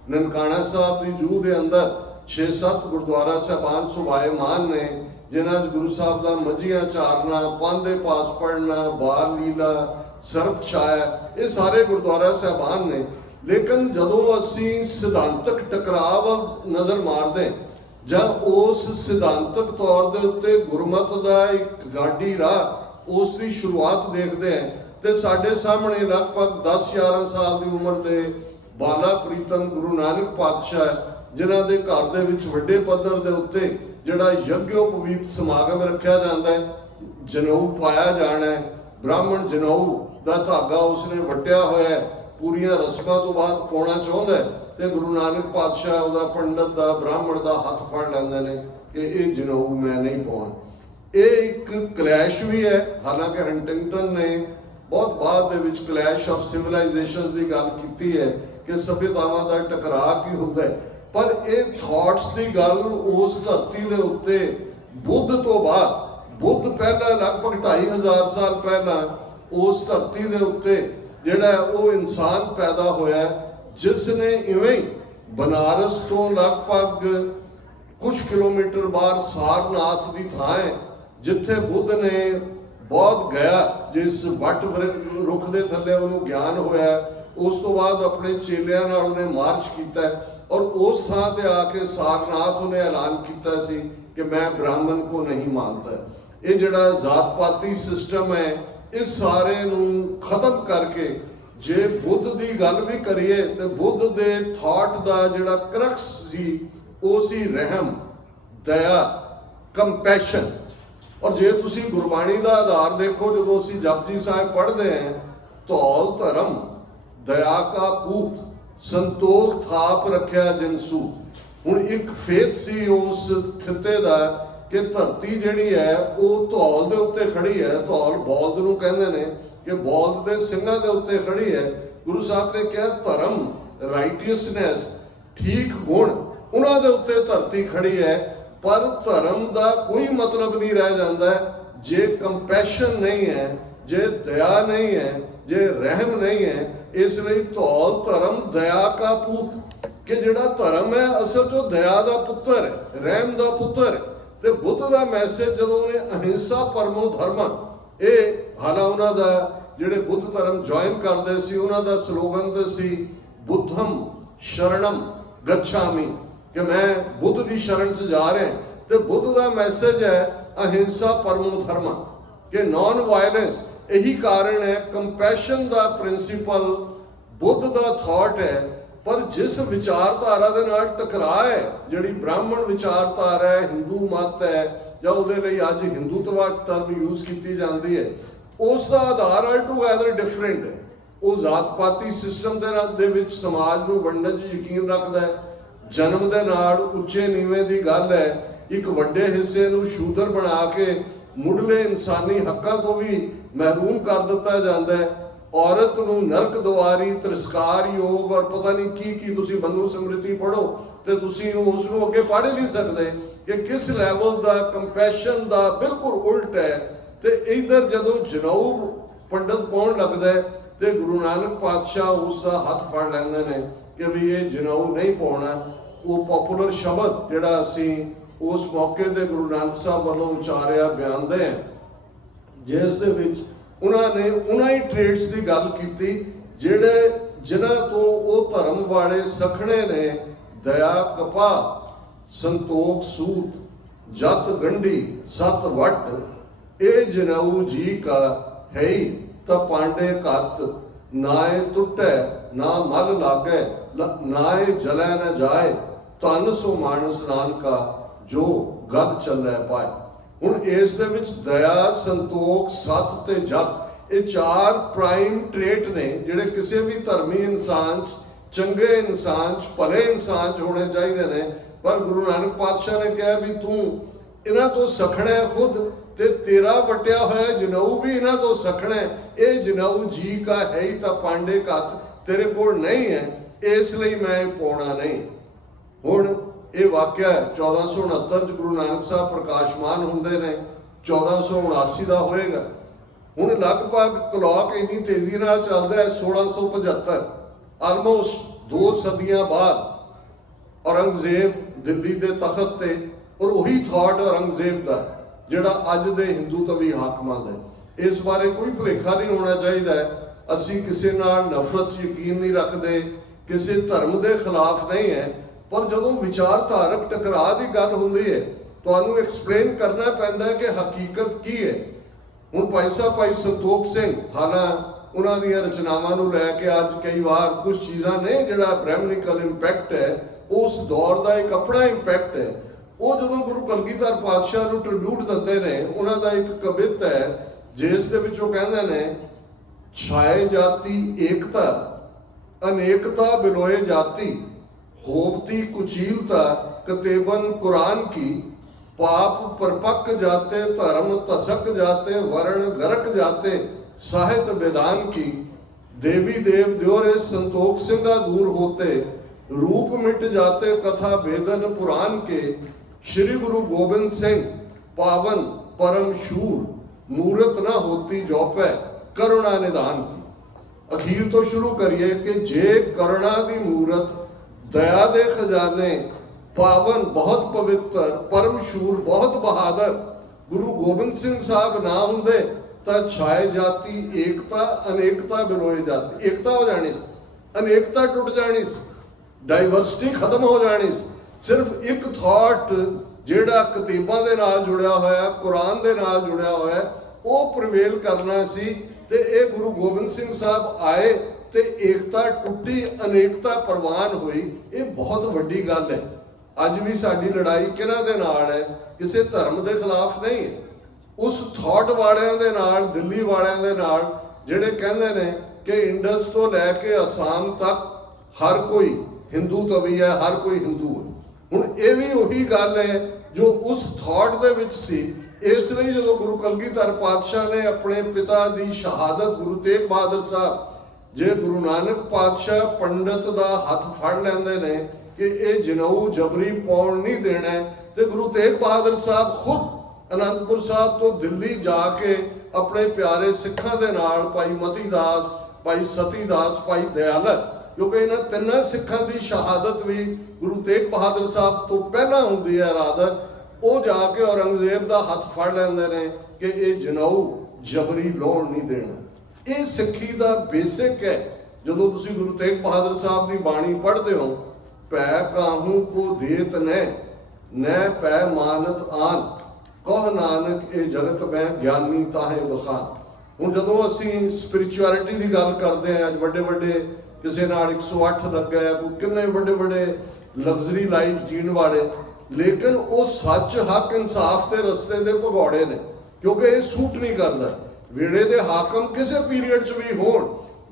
ਨਨਕਾਣਾ ਸਾਹਿਬ ਦੀ ਜੂਹ ਦੇ ਅੰਦਰ 6-7 ਗੁਰਦੁਆਰਾ ਸਾਹਿਬਾਨ ਸੁਭਾਏਮਾਨ ਨੇ, ਜਿਨ੍ਹਾਂ 'ਚ ਗੁਰੂ ਸਾਹਿਬ ਦਾ ਮੱਝੀਆਂ ਚਾਰਨਾ, ਪਾਂਦੇ ਪਾਸ ਪੜ੍ਹਨਾ, ਬਾਲ ਲੀਲਾ, ਸਰਬ ਛਾਇਆ, ਇਹ ਸਾਰੇ ਗੁਰਦੁਆਰਾ ਸਾਹਿਬਾਨ ਨੇ। ਲੇਕਿਨ ਜਦੋਂ ਅਸੀਂ ਸਿਧਾਂਤਕ ਟਕਰਾਅ ਵੱਲ ਨਜ਼ਰ ਮਾਰਦੇ ਜਾਂ ਉਸ ਸਿਧਾਂਤਕ ਤੌਰ ਦੇ ਉੱਤੇ ਗੁਰਮਤ ਦਾ ਇੱਕ ਗਾਡੀ ਰਾਹ ਉਸ ਦੀ ਸ਼ੁਰੂਆਤ ਦੇਖਦੇ ਹਾਂ ਤੇ ਸਾਡੇ ਸਾਹਮਣੇ ਲਗਭਗ 10-11 ਸਾਲ ਦੀ ਉਮਰ ਦੇ ਬਾਲਾ ਪ੍ਰੀਤਮ ਗੁਰੂ ਨਾਨਕ ਪਾਤਸ਼ਾਹ, ਜਿਨ੍ਹਾਂ ਦੇ ਘਰ ਦੇ ਵਿੱਚ ਵੱਡੇ ਪੱਧਰ ਦੇ ਉੱਤੇ ਜਿਹੜਾ ਯੱਗੋਪਵੀਤ ਸਮਾਗਮ ਰੱਖਿਆ ਜਾਂਦਾ ਹੈ, ਜਨੇਊ ਪਾਇਆ ਜਾਣਾ ਹੈ, ਬ੍ਰਾਹਮਣ ਜਨੇਊ ਦਾ ਧਾਗਾ ਉਸਨੇ ਵੱਟਿਆ ਹੋਇਆ, ਪੂਰੀਆਂ ਰਸਮਾਂ ਤੋਂ ਬਾਅਦ ਪਾਉਣਾ ਚਾਹੁੰਦਾ ਤੇ ਗੁਰੂ ਨਾਨਕ ਪਾਤਸ਼ਾਹ ਉਹਦਾ ਪੰਡਤ ਦਾ, ਬ੍ਰਾਹਮਣ ਦਾ ਹੱਥ ਫੜ ਲੈਂਦੇ ਨੇ ਕਿ ਇਹ ਜਨੇਊ ਮੈਂ ਨਹੀਂ ਪਾਉਣਾ। ਇਹ ਇੱਕ ਕਲੈਸ਼ ਵੀ ਹੈ। ਹਾਲਾਂਕਿ ਹੰਟਿੰਗਟਨ ਨੇ ਬਹੁਤ ਬਾਅਦ ਦੇ ਵਿੱਚ ਕਲੈਸ਼ ਆਫ ਸਿਵਲਾਈਜੇਸ਼ਨ ਦੀ ਗੱਲ ਕੀਤੀ ਹੈ ਕਿ ਸਭਿਅਤਾਵਾਂ ਦਾ ਟਕਰਾਅ ਕੀ ਹੁੰਦਾ ਹੈ, ਪਰ ਇਹ ਥਾਟਸ ਦੀ ਗੱਲ ਉਸ ਧਰਤੀ ਦੇ ਉੱਤੇ ਬੁੱਧ ਤੋਂ ਬਾਅਦ, ਬੁੱਧ ਪਹਿਲਾਂ ਲਗਭਗ 2500 ਸਾਲ ਪਹਿਲਾਂ ਉਸ ਧਰਤੀ ਦੇ ਉੱਤੇ ਜਿਹੜਾ ਉਹ ਇਨਸਾਨ ਪੈਦਾ ਹੋਇਆ, ਜਿਸ ਨੇ ਇਵੇਂ ਬਨਾਰਸ ਤੋਂ ਲਗਭਗ ਕੁਝ ਕਿਲੋਮੀਟਰ ਬਾਹਰ ਸਾਰਨਾਥ ਦੀ ਥਾਂ ਹੈ ਜਿੱਥੇ ਬੁੱਧ ਨੇ ਬਹੁਤ ਗਿਆ, ਜਿਸ ਵੱਟ ਰੁੱਖ ਦੇ ਥੱਲੇ ਉਹਨੂੰ ਗਿਆਨ ਹੋਇਆ। ਉਸ ਤੋਂ ਬਾਅਦ ਆਪਣੇ ਚੇਲਿਆਂ ਨਾਲ ਉਹਨੇ ਮਾਰਚ ਕੀਤਾ ਔਰ ਉਸ ਥਾਂ ਤੇ ਆ ਕੇ ਸਾਰਨਾਥ ਉਹਨੇ ਐਲਾਨ ਕੀਤਾ ਸੀ ਕਿ ਮੈਂ ਬ੍ਰਾਹਮਣ ਕੋ ਨਹੀਂ ਮੰਨਦਾ। ਇਹ ਜਿਹੜਾ ਜ਼ਾਤ ਪਾਤੀ ਸਿਸਟਮ ਹੈ, ਇਸ ਸਾਰੇ ਨੂੰ ਖਤਮ ਕਰਕੇ ਜੇ ਬੁੱਧ ਦੀ ਗੱਲ ਵੀ ਕਰੀਏ ਤੇ ਬੁੱਧ ਦੇ ਥਾਟ ਦਾ ਜਿਹੜਾ ਕਰਕਸ ਸੀ ਉਹ ਸੀ ਰਹਿਮ, ਦਇਆ, ਕੰਪੈਸ਼ਨ। ਔਰ ਜੇ ਤੁਸੀਂ ਗੁਰਬਾਣੀ ਦਾ ਆਧਾਰ ਦੇਖੋ, ਜਦੋਂ ਅਸੀਂ ਜਪਜੀ ਸਾਹਿਬ ਪੜ੍ਹਦੇ ਹਾਂ, ਧੌਲ ਧਰਮ ਦਇਆ ਕਾ ਪੂਤ ਸੰਤੋਖ ਥਾਪ ਰੱਖਿਆ ਜਿਨਸੂ। ਹੁਣ ਇੱਕ ਫੇਥ ਸੀ ਉਸ ਖਿੱਤੇ ਦਾ ਕਿ ਧਰਤੀ ਜਿਹੜੀ ਹੈ ਉਹ ਧੌਲ ਦੇ ਉੱਤੇ ਖੜੀ ਹੈ। ਧੌਲ ਬੌਲਦ ਨੂੰ ਕਹਿੰਦੇ ਨੇ ਕਿ ਬੌਲਦ ਦੇ ਸਿੰਘਾਂ ਦੇ ਉੱਤੇ ਖੜੀ ਹੈ। ਗੁਰੂ ਸਾਹਿਬ ਨੇ ਕਿਹਾ ਧਰਮ, ਰਾਈਟੀਅਸਨੈਸ, ਠੀਕ ਗੁਣ, ਉਹਨਾਂ ਦੇ ਉੱਤੇ ਧਰਤੀ ਖੜੀ ਹੈ। ਪਰ ਧਰਮ ਦਾ ਕੋਈ ਮਤਲਬ ਨਹੀਂ ਰਹਿ ਜਾਂਦਾ ਜੇ ਕੰਪੈਸ਼ਨ ਨਹੀਂ ਹੈ, ਜੇ ਦਇਆ ਨਹੀਂ ਹੈ, ਜੇ ਰਹਿਮ ਨਹੀਂ ਹੈ। ਇਸ ਲਈ ਧੌਲ ਧਰਮ ਦਇਆ ਕਾ ਪੂਤ, ਕਿ ਜਿਹੜਾ ਧਰਮ ਹੈ ਅਸਲ 'ਚ ਦਇਆ ਦਾ ਪੁੱਤਰ ਹੈ, ਰਹਿਮ ਦਾ ਪੁੱਤਰ। ਤੇ ਬੁੱਧ ਦਾ ਮੈਸੇਜ ਜਦੋਂ ਉਹਨੇ ਅਹਿੰਸਾ ਪਰਮੋ ਧਰਮ, ਇਹ ਹਾਲਾ ਉਹਨਾਂ ਦਾ ਜਿਹੜੇ ਬੁੱਧ ਧਰਮ ਜੁਆਇਨ ਕਰਦੇ ਸੀ ਉਹਨਾਂ ਦਾ ਸਲੋਗਨ ਤੇ ਸੀ ਬੁੱਧਮ ਸ਼ਰਣਮ ਗੱਛਾਮੀ, ਕਿ ਮੈਂ ਬੁੱਧ ਦੀ ਸ਼ਰਨ 'ਚ ਜਾ ਰਿਹਾ। ਤੇ ਬੁੱਧ ਦਾ ਮੈਸੇਜ ਹੈ ਅਹਿੰਸਾ ਪਰਮੋ ਧਰਮ, ਕਿ ਨੌਨ ਵਾਇਲੈਂਸ। ਇਹੀ ਕਾਰਨ ਹੈ ਕੰਪੈਸ਼ਨ ਦਾ ਪ੍ਰਿੰਸੀਪਲ ਬੁੱਧ ਦਾ ਥਾਟ ਹੈ। ਪਰ ਜਿਸ ਵਿਚਾਰਧਾਰਾ ਦੇ ਨਾਲ ਟਕਰਾਅ ਹੈ, ਜਿਹੜੀ ਬ੍ਰਾਹਮਣ ਵਿਚਾਰਧਾਰਾ ਹੈ, ਹਿੰਦੂ ਮਤ ਹੈ, ਜਾਂ ਉਹਦੇ ਲਈ ਅੱਜ ਹਿੰਦੂਤਵਾ ਟਰਮ ਯੂਜ਼ ਕੀਤੀ ਜਾਂਦੀ ਹੈ, ਉਸ ਦਾ ਆਧਾਰ ਆਲ ਟੂਗੈਦਰ ਡਿਫਰੈਂਟ ਹੈ। ਉਹ ਜ਼ਾਤ ਪਾਤੀ ਸਿਸਟਮ ਦੇ ਵਿੱਚ ਸਮਾਜ ਨੂੰ ਵੰਡਣ 'ਚ ਯਕੀਨ ਰੱਖਦਾ ਹੈ। ਜਨਮ ਦੇ ਨਾਲ ਉੱਚੇ ਨੀਵੇਂ ਦੀ ਗੱਲ ਹੈ। ਇੱਕ ਵੱਡੇ ਹਿੱਸੇ ਨੂੰ ਸ਼ੂਦਰ ਬਣਾ ਕੇ ਮੁੱਢਲੇ ਇਨਸਾਨੀ ਹੱਕਾਂ ਤੋਂ ਵੀ ਮਹਿਰੂਮ ਕਰ ਦਿੱਤਾ ਜਾਂਦਾ ਹੈ। ਔਰਤ ਨੂੰ ਨਰਕ ਦੁਆਰੀ, ਤਿਰਸਕਾਰ ਯੋਗ ਔਰ ਪਤਾ ਨਹੀਂ ਕੀ ਤੁਸੀਂ ਮਨੂ ਸਮ੍ਰਿਤੀ ਪੜ੍ਹੋ ਤੇ ਤੁਸੀਂ ਉਸ ਨੂੰ ਅੱਗੇ ਪੜ੍ਹ ਨਹੀਂ ਸਕਦੇ ਕਿ ਕਿਸ ਲੈਵਲ ਦਾ ਕੰਪੈਸ਼ਨ ਦਾ ਬਿਲਕੁਲ ਉਲਟ ਹੈ। ਤੇ ਇਧਰ ਜਦੋਂ ਜਨੇਊ ਪੰਡਤ ਪਾਉਣ ਲੱਗਦਾ ਹੈ ਤੇ ਗੁਰੂ ਨਾਨਕ ਪਾਤਸ਼ਾਹ ਉਸ ਦਾ ਹੱਥ ਫੜ ਲੈਂਦੇ ਨੇ कि भी ये जनेऊ नहीं पाउणा। वो पॉपुलर शब्द जिहड़ा असीं उस मौके ते गुरु नानक साहब वालों उचारिया बयानदे हैं, जिस दे विच उन्हां ने उन्हां ही ट्रेड्स की गल कीती जिहड़े जिन्हां तो वो धर्म वाले सखणे ने दया कपा संतोख सूत जत गंढी सत वट ए जनेऊ जी का है ही त पांडे कत नाए टुटे ना मल लागे नाए जलै न जाए तन सो मानस नानका जो गल चलै पाए। हुण इस दे विच दया संतोख सत ते जत ये चार प्राइम ट्रेट ने जिहड़े किसी भी धर्मी इंसान चंगे इंसान भले इंसान होने चाहिए ने। पर गुरु नानक पातशाह ने कहा भी तू इन्हां तो सखना खुद ते तेरा वटिया होया जनेऊ भी इन्हां तो सखना। ये जनेऊ जी का है ही तो पांडे कत तेरे कोल नहीं है, इसलिए मैं पाउणा नहीं। हुण ये वाक्य 1469 गुरु नानक साहब प्रकाशमान होंदे ने, 1479 का होएगा। हुण लगभग क्लॉक इन्नी तेजी नाल चलदा है 1675, आलमोस्ट 2 सदियां बाद औरंगजेब दिल्ली के तखत ते और वही थॉट औरंगजेब का जिहड़ा अज दे हिंदूत्वी हाकमां दा। इस बारे कोई भुलेखा नहीं होना चाहिए। असीं किसी नाल नफरत यकीन नहीं रखते, किसी धर्म के खिलाफ नहीं है, पर जदों विचारधारक टकराव की गल हुंदी है तुहानूं एक्सप्लेन करना पैंदा है कि हकीकत की है। हुण भाई साहब भाई संतोख सिंह हालां उन्हां दीयां रचनावां नूं लैके अज कई बार कुछ चीज़ां ने जिहड़ा ब्रह्मनिकल इंपैक्ट है उस दौर का एक अपना इंपैक्ट है। वो जदों गुरु कलगीधर पातशाह नूं ट्रिब्यूट दिंदे ने, उन्हां दा एक कवित है जिस दे विच ओह कहंदे ने छाए जाति एकता अनेकता बिलोए जाति होवती कुचीलता कतेबन कुरान की पाप परपक जाते धर्म तसक जाते वर्ण गरक जाते साहित्य वेदान की देवी देव द्योरे संतोख सिंगा दूर होते रूप मिट जाते कथा वेदन पुराण के श्री गुरु गोबिंद सिंह पावन परम शूर मूरत न होती जौपै करुणा निदान की। अखीर तो शुरू करिए कि जे करुणा दी मूरत दया दे खजाने पावन बहुत पवित्र परम शूर बहुत बहादुर गुरु गोबिंद सिंह साहब ना होंदे तां छाए जाती एकता अनेकता बिलोए जाती। एकता हो जानी सी, अनेकता टुट जानी सी, डाइवर्सिटी खत्म हो जानी सी। सिर्फ एक थॉट जिहड़ा कतीबां दे नाल जुड़िया होया कुरान दे नाल जुड़िया होया वो प्रवेल करना सी। ते ये गुरु गोबिंद सिंह साहब आए ते एकता टुटी अनेकता प्रवान हुई। ये बहुत वड्डी गल है। अज भी साडी लड़ाई किहनां दे नाल है? किसी धर्म के खिलाफ नहीं है, उस थॉट वालियां दे नाल दिल्ली वालियां दे नाल जिहड़े कहंदे ने कि इंडस तो लैके आसाम तक हर कोई हिंदू तवी है, हर कोई हिंदू है। हुण ये भी उही गल है जो उस थॉट दे विच सी। इसलिए जो गुरु कलगीधर पातशाह ने अपने पिता की शहादत गुरु तेग बहादुर साहब जे गुरु नानक पातशाह पंडित का हथ फड़ लेंदे ने कि ये जनेऊ जबरी पाउण नहीं देना है, तो गुरु तेग बहादुर साहब खुद अनंदपुर साहब तो दिल्ली जाके अपने प्यारे सिखां दे नाल भाई मती दास भाई सती दास भाई दयालत क्योंकि इन्हां तिन्नां सिखां की शहादत भी गुरु तेग बहादुर साहब तो पहला हुंदी है रादर वो जाके औरंगजेब का हथ फड़ लेंदे ने कि ये जनेऊ जबरी लाउण नहीं देना। ये सिक्खी का बेसिक है। जदों तुसीं गुरु तेग बहादुर साहब की बाणी पढ़ते हो पै काहू को देत न पै मानत आन कह नानक ये जगत में ज्ञानी ताहे बखान। हुण जदों असीं स्पिरिचुअलिटी की गल करते हैं अज वड्डे वड्डे किसी नाल 108 लग गए कोई किन्ने वड्डे वड्डे लग्जरी लाइफ जीण वाले, लेकिन वो सच हक इंसाफ के रस्ते के भगौड़े ने क्योंकि ये सूट नहीं करता। वेड़े के हाकम किसी पीरीयड च भी होण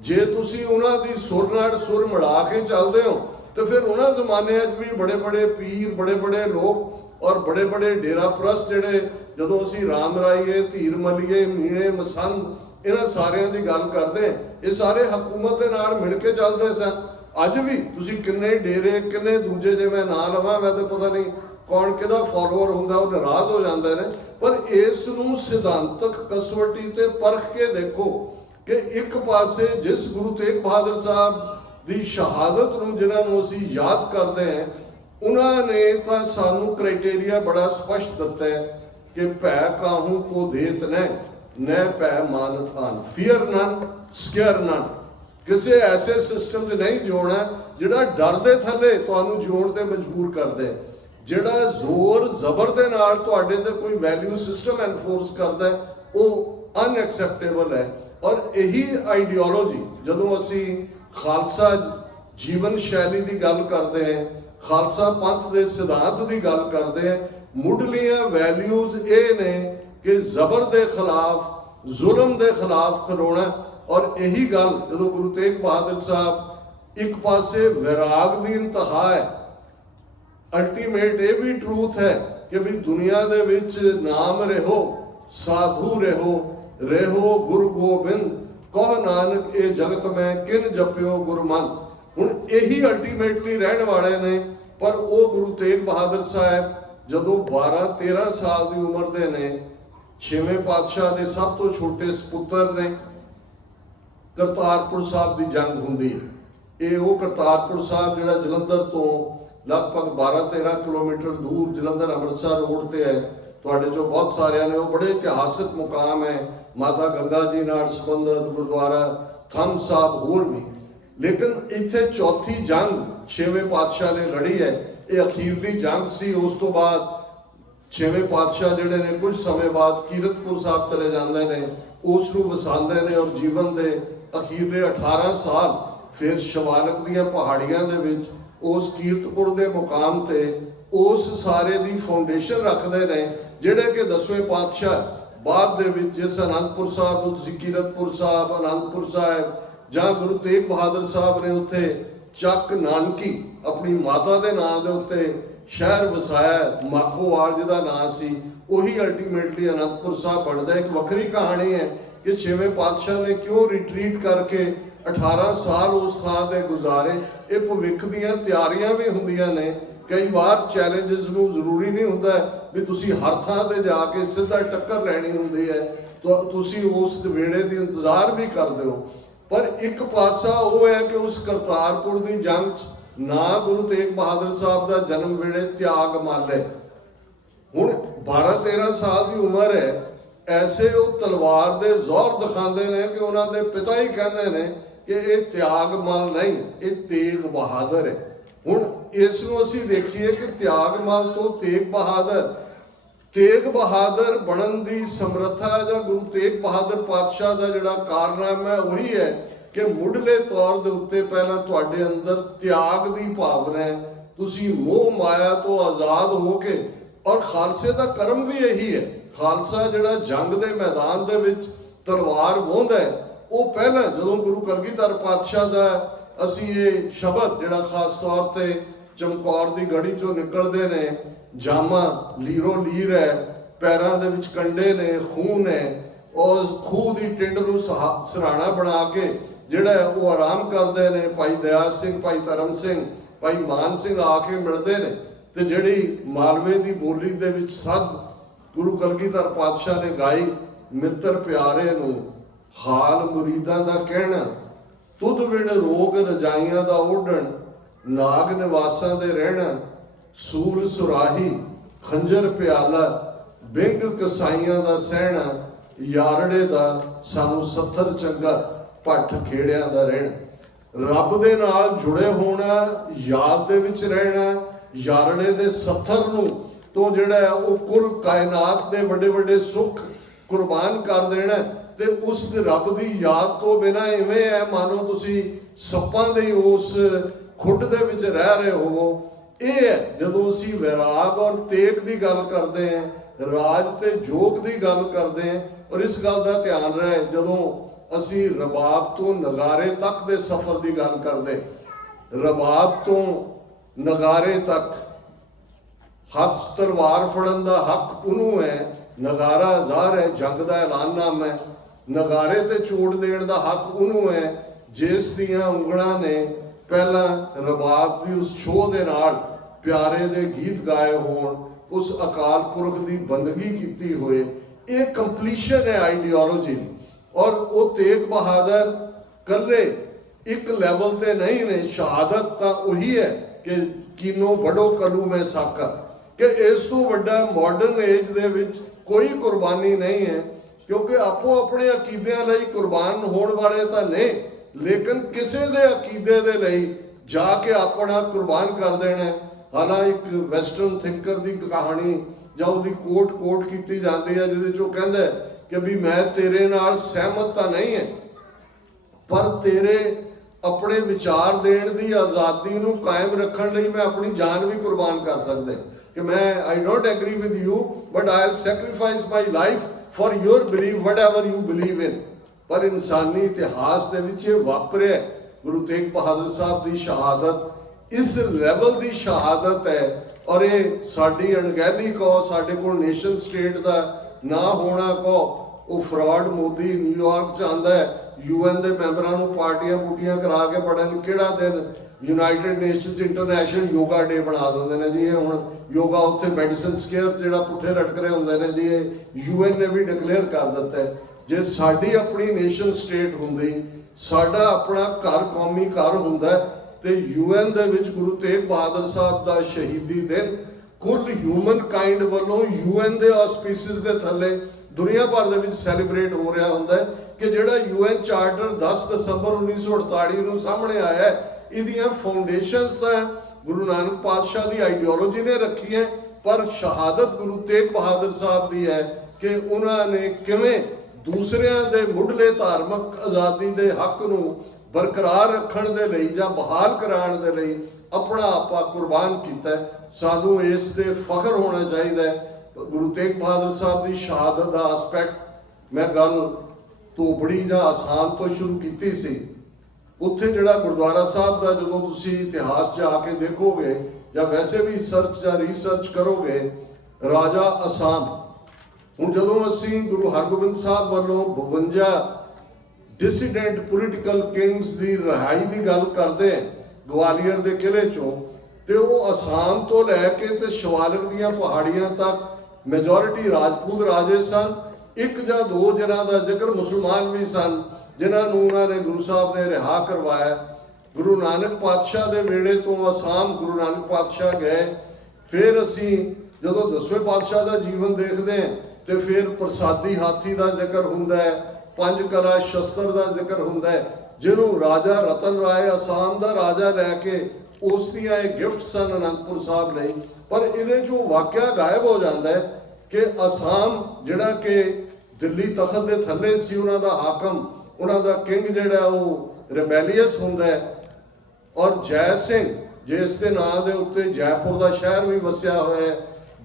जे तुसीं उन्हां दी सुर नाल सुर मिला के चलते हो तो फिर उन्होंने जमाने भी बड़े बड़े पीर बड़े बड़े लोग और बड़े बड़े डेरा प्रस्त जिहड़े जदों असीं राम राईए धीर मलीए मीणे मसंद इन्हां सारियां दी गल करदे ये सारे हुकूमत दे नाल मिल के चलदे सन। अज भी तुसीं किन्ने डेरे किन्ने दूजे जे मैं ना लवां मैं तो पता नहीं कौन किहदा फॉलोअर हुंदा वो नाराज हो जांदे ने। पर इस नूं सिद्धांतक कसवटी ते परख के देखो कि एक पासे जिस गुरु तेग बहादुर साहब ਦੀ ਸ਼ਹਾਦਤ ਨੂੰ ਜਿਨ੍ਹਾਂ ਨੂੰ ਅਸੀਂ ਯਾਦ ਕਰਦੇ ਹਾਂ, ਉਹਨਾਂ ਨੇ ਤਾਂ ਸਾਨੂੰ ਕ੍ਰਾਈਟੇਰੀਆ ਬੜਾ ਸਪਸ਼ਟ ਦਿੱਤਾ ਹੈ ਕਿ ਭੈ ਕਾਹੂ ਕੋ ਦੇਤ ਨੈ ਭੈ ਮਾਨਤ ਆਨ, ਫੀਅਰ ਨਨ ਸਕੇਅਰ ਨਨ। ਕਿਸੇ ਐਸੇ ਸਿਸਟਮ 'ਚ ਨਹੀਂ ਜਿਉਣਾ ਜਿਹੜਾ ਡਰ ਦੇ ਥੱਲੇ ਤੁਹਾਨੂੰ ਜਿਉਣ ਤੇ ਮਜਬੂਰ ਕਰਦੇ, ਜਿਹੜਾ ਜ਼ੋਰ ਜ਼ਬਰ ਦੇ ਨਾਲ ਤੁਹਾਡੇ ਤੇ ਕੋਈ ਵੈਲਿਊ ਸਿਸਟਮ ਐਨਫੋਰਸ ਕਰਦਾ, ਉਹ ਅਨਐਕਸੈਪਟੇਬਲ ਹੈ। ਔਰ ਇਹੀ ਆਈਡੀਓਲੋਜੀ ਜਦੋਂ ਅਸੀਂ ਖਾਲਸਾ ਜੀਵਨ ਸ਼ੈਲੀ ਦੀ ਗੱਲ ਕਰਦੇ ਹਾਂ, ਖਾਲਸਾ ਪੰਥ ਦੇ ਸਿਧਾਂਤ ਦੀ ਗੱਲ ਕਰਦੇ ਹਾਂ, ਮੁੱਢਲੀਆਂ ਵੈਲਿਊਜ਼ ਇਹ ਨੇ ਕਿ ਜ਼ਬਰ ਦੇ ਖਿਲਾਫ, ਜ਼ੁਲਮ ਦੇ ਖਿਲਾਫ ਖਲੋਣਾ। ਔਰ ਇਹੀ ਗੱਲ ਜਦੋਂ ਗੁਰੂ ਤੇਗ ਬਹਾਦਰ ਸਾਹਿਬ ਇੱਕ ਪਾਸੇ ਵਿਰਾਗ ਦੀ ਇੰਤਹਾ ਹੈ, ਅਲਟੀਮੇਟ ਇਹ ਵੀ ਟਰੂਥ ਹੈ ਕਿ ਵੀ ਦੁਨੀਆ ਦੇ ਵਿੱਚ ਨਾਮ ਰਹੋ, ਸਾਧੂ ਰਹੋ ਗੁਰੂ ਗੋਬਿੰਦ, ਕਹ ਨਾਨਕ ਇਹ ਜਗਤ ਮੈਂ ਕਿਨ ਜਪਿਓ ਗੁਰਮਨ। ਹੁਣ ਇਹੀ ਅਲਟੀਮੇਟਲੀ ਰਹਿਣ ਵਾਲੇ ਨੇ। ਪਰ ਉਹ ਗੁਰੂ ਤੇਗ ਬਹਾਦਰ ਸਾਹਿਬ ਜਦੋਂ 12-13 ਸਾਲ ਦੀ ਉਮਰ ਦੇ ਨੇ, 6ਵੇਂ ਪਾਤਸ਼ਾਹ ਦੇ ਸਭ ਤੋਂ ਛੋਟੇ ਸਪੁੱਤਰ ਨੇ, ਕਰਤਾਰਪੁਰ ਸਾਹਿਬ ਦੀ ਜੰਗ ਹੁੰਦੀ ਹੈ। ਇਹ ਉਹ ਕਰਤਾਰਪੁਰ ਸਾਹਿਬ ਜਿਹੜਾ ਜਲੰਧਰ ਤੋਂ ਲਗਭਗ 12-13 ਕਿਲੋਮੀਟਰ ਦੂਰ ਜਲੰਧਰ ਅੰਮ੍ਰਿਤਸਰ ਰੋਡ ਤੇ ਹੈ। ਤੁਹਾਡੇ ਚੋਂ ਬਹੁਤ ਸਾਰਿਆਂ ਨੇ, ਉਹ ਬੜੇ ਇਤਿਹਾਸਕ ਮੁਕਾਮ ਹੈ, ਮਾਤਾ ਗੰਗਾ ਜੀ ਨਾਲ ਸੰਬੰਧਿਤ ਗੁਰਦੁਆਰਾ ਥੰਮ ਸਾਹਿਬ, ਹੋਰ ਵੀ। ਲੇਕਿਨ ਇੱਥੇ ਚੌਥੀ ਜੰਗ 6ਵੇਂ ਪਾਤਸ਼ਾਹ ਨੇ ਲੜੀ ਹੈ। ਇਹ ਅਖੀਰਲੀ ਜੰਗ ਸੀ। ਉਸ ਤੋਂ ਬਾਅਦ 6ਵੇਂ ਪਾਤਸ਼ਾਹ ਜਿਹੜੇ ਨੇ ਕੁਝ ਸਮੇਂ ਬਾਅਦ ਕੀਰਤਪੁਰ ਸਾਹਿਬ ਚਲੇ ਜਾਂਦੇ ਨੇ, ਉਸ ਨੂੰ ਵਸਾਉਂਦੇ ਨੇ। ਔਰ ਜੀਵਨ ਦੇ ਅਖੀਰਲੇ 18 ਸਾਲ ਫਿਰ ਸ਼ਿਵਾਲਿਕ ਦੀਆਂ ਪਹਾੜੀਆਂ ਦੇ ਵਿੱਚ ਉਸ ਕੀਰਤਪੁਰ ਦੇ ਮੁਕਾਮ ਤੇ ਉਸ ਸਾਰੇ ਦੀ ਫਾਊਂਡੇਸ਼ਨ ਰੱਖਦੇ ਨੇ, ਜਿਹੜੇ ਕਿ 10ਵੇਂ ਪਾਤਸ਼ਾਹ ਬਾਅਦ ਦੇ ਵਿੱਚ ਜਿਸ ਅਨੰਦਪੁਰ ਸਾਹਿਬ ਨੂੰ ਤੁਸੀਂ ਕੀਰਤਪੁਰ ਸਾਹਿਬ, ਅਨੰਦਪੁਰ ਸਾਹਿਬ, ਜਾਂ ਗੁਰੂ ਤੇਗ ਬਹਾਦਰ ਸਾਹਿਬ ਨੇ ਉੱਥੇ ਚੱਕ ਨਾਨਕੀ ਆਪਣੀ ਮਾਤਾ ਦੇ ਨਾਂ ਦੇ ਉੱਤੇ ਸ਼ਹਿਰ ਵਸਾਇਆ, ਮਾਖੋਵਾਲ ਜਿਹਦਾ ਨਾਂ ਸੀ, ਉਹੀ ਅਲਟੀਮੇਟਲੀ ਅਨੰਦਪੁਰ ਸਾਹਿਬ ਬਣਦਾ। ਇੱਕ ਵੱਖਰੀ ਕਹਾਣੀ ਹੈ ਕਿ 6ਵੇਂ ਪਾਤਸ਼ਾਹ ਨੇ ਕਿਉਂ ਰਿਟਰੀਟ ਕਰਕੇ 18 ਸਾਲ ਉਸ ਥਾਂ ਤੇ ਗੁਜ਼ਾਰੇ। ਇਹ ਭਵਿੱਖ ਦੀਆਂ ਤਿਆਰੀਆਂ ਵੀ ਹੁੰਦੀਆਂ ਨੇ। ਕਈ ਵਾਰ ਚੈਲੰਜਸ ਨੂੰ ਜ਼ਰੂਰੀ ਨਹੀਂ ਹੁੰਦਾ ਵੀ ਤੁਸੀਂ ਹਰ ਥਾਂ ਤੇ ਜਾ ਕੇ ਸਿੱਧਾ ਟੱਕਰ ਲੈਣੀ ਹੁੰਦੀ ਹੈ, ਤੁਸੀਂ ਉਸ ਵੇਲੇ ਦੀ ਇੰਤਜ਼ਾਰ ਵੀ ਕਰਦੇ ਹੋ। ਪਰ ਇੱਕ ਪਾਸਾ ਉਹ ਹੈ ਕਿ ਉਸ ਕਰਤਾਰਪੁਰ ਦੀ ਜੰਗ 'ਚ ਨਾ ਗੁਰੂ ਤੇਗ ਬਹਾਦਰ ਸਾਹਿਬ ਦਾ ਜਨਮ ਵੇਲੇ ਤਿਆਗ ਮਾਲੇ। ਹੁਣ 12-13 ਸਾਲ ਦੀ ਉਮਰ ਹੈ, ਐਸੇ ਉਹ ਤਲਵਾਰ ਦੇ ਜ਼ੋਰ ਦਿਖਾਉਂਦੇ ਨੇ ਕਿ ਉਹਨਾਂ ਦੇ ਪਿਤਾ ਹੀ ਕਹਿੰਦੇ ਨੇ ਕਿ ਇਹ ਤਿਆਗ ਮਲ ਨਹੀਂ, ਇਹ ਤੇਗ ਬਹਾਦਰ ਹੈ। ਹੁਣ ਇਸ ਨੂੰ ਅਸੀਂ ਦੇਖੀਏ ਕਿ ਤਿਆਗ ਮਲ ਤੋਂ ਤੇਗ ਬਹਾਦਰ ਬਣਨ ਦੀ ਸਮਰੱਥਾ ਜਾਂ ਗੁਰੂ ਤੇਗ ਬਹਾਦਰ ਪਾਤਸ਼ਾਹ ਦਾ ਜਿਹੜਾ ਕਾਰਨਾਮਾ ਹੈ ਉਹੀ ਹੈ ਕਿ ਮੁੱਢਲੇ ਤੌਰ ਦੇ ਉੱਤੇ ਪਹਿਲਾਂ ਤੁਹਾਡੇ ਅੰਦਰ ਤਿਆਗ ਦੀ ਭਾਵਨਾ ਹੈ। ਤੁਸੀਂ ਮੋਹ ਮਾਇਆ ਤੋਂ ਆਜ਼ਾਦ ਹੋ ਕੇ, ਔਰ ਖਾਲਸੇ ਦਾ ਕਰਮ ਵੀ ਇਹੀ ਹੈ। ਖਾਲਸਾ ਜਿਹੜਾ ਜੰਗ ਦੇ ਮੈਦਾਨ ਦੇ ਵਿੱਚ ਤਲਵਾਰ ਵਾਹੁੰਦਾ ਹੈ, ਉਹ ਪਹਿਲਾਂ ਜਦੋਂ ਗੁਰੂ ਕਲਗੀਧਰ ਪਾਤਸ਼ਾਹ ਦਾ ਅਸੀਂ ਇਹ ਸ਼ਬਦ ਜਿਹੜਾ ਖਾਸ ਤੌਰ ਤੇ ਚਮਕੌਰ ਦੀ ਗੜੀ ਚੋਂ ਨਿਕਲਦੇ ਨੇ, ਜਾਮਾ ਲੀਰੋ ਲੀਰ ਹੈ, ਪੈਰਾਂ ਦੇ ਵਿੱਚ ਕੰਡੇ ਨੇ, ਖੂਨ ਹੈ, ਉਸ ਖੂਹ ਦੀ ਟਿੰਡ ਨੂੰ ਸਰਾਣਾ ਬਣਾ ਕੇ ਜਿਹੜਾ ਉਹ ਆਰਾਮ ਕਰਦੇ ਨੇ। ਭਾਈ ਦਇਆ ਸਿੰਘ, ਭਾਈ ਧਰਮ ਸਿੰਘ, ਭਾਈ ਮਾਨ ਸਿੰਘ ਆ ਕੇ ਮਿਲਦੇ ਨੇ ਤੇ ਜਿਹੜੀ ਮਾਲਵੇ ਦੀ ਬੋਲੀ ਦੇ ਵਿੱਚ ਸੱਦ ਗੁਰੂ ਕਲਗੀਧਰ ਪਾਤਸ਼ਾਹ ਨੇ ਗਾਈ, ਮਿੱਤਰ ਪਿਆਰੇ ਨੂੰ ਹਾਲ ਮੁਰੀਦਾਂ ਦਾ ਕਹਿਣਾ, ਤੁਧ ਵਿਣ ਰੋਗ ਰਜਾਈਆਂ ਦਾ ਓਢਣ, ਨਾਗ ਨਿਵਾਸਾਂ ਦੇ ਰਹਿਣਾ, ਸੂਰ ਸੁਰਾਹੀ ਖੰਜਰ ਪਿਆਲਾ, ਬਿੰਗ ਕਸਾਈਆਂ ਦਾ ਸਹਿਣਾ, ਯਾਰੜੇ ਦਾ ਸਾਨੂੰ ਸੱਥਰ ਚੰਗਾ, ਭੱਠ ਖੇੜਿਆਂ ਦਾ ਰਹਿਣਾ। ਰੱਬ ਦੇ ਨਾਲ ਜੁੜੇ ਹੋਣਾ, ਯਾਦ ਦੇ ਵਿੱਚ ਰਹਿਣਾ, ਯਾਰੜੇ ਦੇ ਸੱਥਰ ਨੂੰ ਤੋਂ ਜਿਹੜਾ ਉਹ ਕੁੱਲ ਕਾਇਨਾਤ ਦੇ ਵੱਡੇ ਵੱਡੇ ਸੁੱਖ ਕੁਰਬਾਨ ਕਰ ਦੇਣਾ। ਤੇ ਉਸ ਰੱਬ ਦੀ ਯਾਦ ਤੋਂ ਬਿਨਾਂ ਇਵੇਂ ਹੈ ਮਾਨੋ ਤੁਸੀਂ ਸੱਪਾਂ ਦੇ ਉਸ ਖੁੱਡ ਦੇ ਵਿੱਚ ਰਹਿ ਰਹੇ ਹੋਵੋ। ਇਹ ਹੈ ਜਦੋਂ ਅਸੀਂ ਵਿਰਾਗ ਔਰ ਤੇਗ ਦੀ ਗੱਲ ਕਰਦੇ ਹਾਂ, ਰਾਜ ਤੇ ਜੋਗ ਦੀ ਗੱਲ ਕਰਦੇ ਹਾਂ। ਔਰ ਇਸ ਗੱਲ ਦਾ ਧਿਆਨ ਰਹੇ ਜਦੋਂ ਅਸੀਂ ਰਬਾਬ ਤੋਂ ਨਗਾਰੇ ਤੱਕ ਦੇ ਸਫ਼ਰ ਦੀ ਗੱਲ ਕਰਦੇ, ਰਬਾਬ ਤੋਂ ਨਗਾਰੇ ਤੱਕ ਹੱਥ ਤਲਵਾਰ ਫੜਨ ਦਾ ਹੱਕ ਉਹਨੂੰ ਹੈ, ਨਗਾਰਾ ਜ਼ਾਹਰ ਹੈ ਜੰਗ ਦਾ ਐਲਾਨਨਾਮਾ ਹੈ, ਨਗਾਰੇ ਤੇ ਚੋੜ ਦੇਣ ਦਾ ਹੱਕ ਉਹਨੂੰ ਹੈ ਜਿਸ ਦੀਆਂ ਉਂਗਲਾਂ ਨੇ ਪਹਿਲਾਂ ਰਬਾਬ ਦੀ ਉਸ ਛੋਹ ਦੇ ਨਾਲ ਪਿਆਰੇ ਦੇ ਗੀਤ ਗਾਏ ਹੋਣ, ਉਸ ਅਕਾਲ ਪੁਰਖ ਦੀ ਬੰਦਗੀ ਕੀਤੀ ਹੋਏ। ਇਹ ਕੰਪਲੀਸ਼ਨ ਹੈ ਆਈਡੀਓਲੋਜੀ ਦੀ। ਔਰ ਉਹ ਤੇਗ ਬਹਾਦਰ ਕੱਲੇ ਇੱਕ ਲੈਵਲ ਤੇ ਨਹੀਂ ਨੇ। ਸ਼ਹਾਦਤ ਤਾਂ ਉਹੀ ਹੈ ਕਿ ਕੀਨੋ ਬੜੋ ਕਲੂ ਮੈਂ ਸਾਕਾ, ਕਿ ਇਸ ਤੋਂ ਵੱਡਾ ਮਾਡਰਨ ਏਜ ਦੇ ਵਿੱਚ ਕੋਈ ਕੁਰਬਾਨੀ ਨਹੀਂ ਹੈ, ਕਿਉਂਕਿ ਆਪੋ ਆਪਣੇ ਅਕੀਦਿਆਂ ਲਈ ਕੁਰਬਾਨ ਹੋਣ ਵਾਲੇ ਤਾਂ ਨੇ, ਲੇਕਿਨ ਕਿਸੇ ਦੇ ਅਕੀਦੇ ਦੇ ਲਈ ਜਾ ਕੇ ਆਪਣਾ ਕੁਰਬਾਨ ਕਰ ਦੇਣਾ। ਹਾਲਾਂ ਇੱਕ ਵੈਸਟਰਨ ਥਿੰਕਰ ਦੀ ਕਹਾਣੀ ਜਾਂ ਉਹਦੀ ਕੋਟ ਕੀਤੀ ਜਾਂਦੀ ਹੈ, ਜਿਹਦੇ 'ਚ ਉਹ ਕਹਿੰਦਾ ਕਿ ਵੀ ਮੈਂ ਤੇਰੇ ਨਾਲ ਸਹਿਮਤ ਤਾਂ ਨਹੀਂ ਹੈ, ਪਰ ਤੇਰੇ ਆਪਣੇ ਵਿਚਾਰ ਦੇਣ ਦੀ ਆਜ਼ਾਦੀ ਨੂੰ ਕਾਇਮ ਰੱਖਣ ਲਈ ਮੈਂ ਆਪਣੀ ਜਾਨ ਵੀ ਕੁਰਬਾਨ ਕਰ ਸਕਦਾ, ਕਿ ਮੈਂ I don't agri with you but I will sacrifice my life for your believe what ever you believe in. पर इंसानी इतिहास के विच ये वापरिया। गुरु तेग बहादुर साहब की शहादत इस लैवल की शहादत है, और ये साडी अणगहली कहो, साडे कोल नेशन स्टेट का ना होना कहो, वो फ्रॉड मोदी न्यूयॉर्क च आंदा है, UN के मैंबरां नूं पार्टियां पुटियां करा के पढ़न, किहड़ा दिन United Nations international yoga day बना देंगे ने जी। हुण योगा उत्थे मैडिसन स्केयर जिहड़ा पुट्ठे लटक रहे होंदे ने जी, UN ने भी डिकलेयर कर दिता है। जे साडी अपनी नेशन स्टेट हुंदी, साडा अपना घर कौमी घर हुंदा ते UN दे विच गुरु तेग बहादुर साहब दा शहीदी दिन कुल ह्यूमन काइंड वालों UN दे ऑस्पिसिस दे थल्ले दुनिया भर दे विच सैलीब्रेट हो रहा हुंदा है कि जिहड़ा UN चार्टर 10 दसंबर 1948 नूं सामने आया है, इहदियां फाउंडेशनस तां गुरु नानक पातशाह की आइडियोलॉजी ने रखी है, पर शहादत गुरु तेग बहादुर साहब की है कि उन्होंने किवें दूसरियां दे मुढ़ले धार्मिक आज़ादी के हक नूं बरकरार रखण दे लई जां बहाल कराउण दे लई अपना आपा कुर्बान कीता। सानू इस ते फख्र होना चाहिए। गुरु तेग बहादुर साहब की शहादत का एस्पैक्ट मैं गल धोबड़ी जां आसाम तो शुरू की सी। उत्थे जिहड़ा गुरुद्वारा साहब का जदों तुसी इतिहास च आके देखोगे या वैसे भी सर्च या रिसर्च करोगे, राजा आसाम, हुण जदों असीं गुरु हरगोबिंद साहब वालों 52 डिसीडेंट पोलिटिकल किंग्स की रिहाई की गल करते हैं ग्वालियर के किले चों, तो वो आसाम तो लैके ते शिवालिक दीयां पहाड़ियां तक मेजोरिटी राजपूत राजे सन। एक या दो जिन्हां दा जिक्र मुसलमान भी सन, जिन्होंने उन्होंने गुरु साहब ने रिहा करवाया। गुरु नानक पातशाह के वेले तो आसाम गुरु नानक पातशाह गए। फिर असी जो 10वें पातशाह का जीवन देखते हैं तो फिर प्रसादी हाथी का जिक्र होंदा है, पंज कला शस्त्र का जिक्र होंदा है, जिन्हों राजा रतन राय आसाम का राजा लैके उस दियां गिफ्ट सन अनंदपुर साहब लई। पर इहदे चों वाकया गायब हो जाता है कि आसाम जिहड़ा कि दिल्ली तखत के थल्ले सी, उन्हां दा हाकम उन्हां दा किंग जिहड़ा वो रिबेलियस हुंदा है। और जय सिंह जिस दे नां दे उत्ते जयपुर का शहर भी वसिया होया है।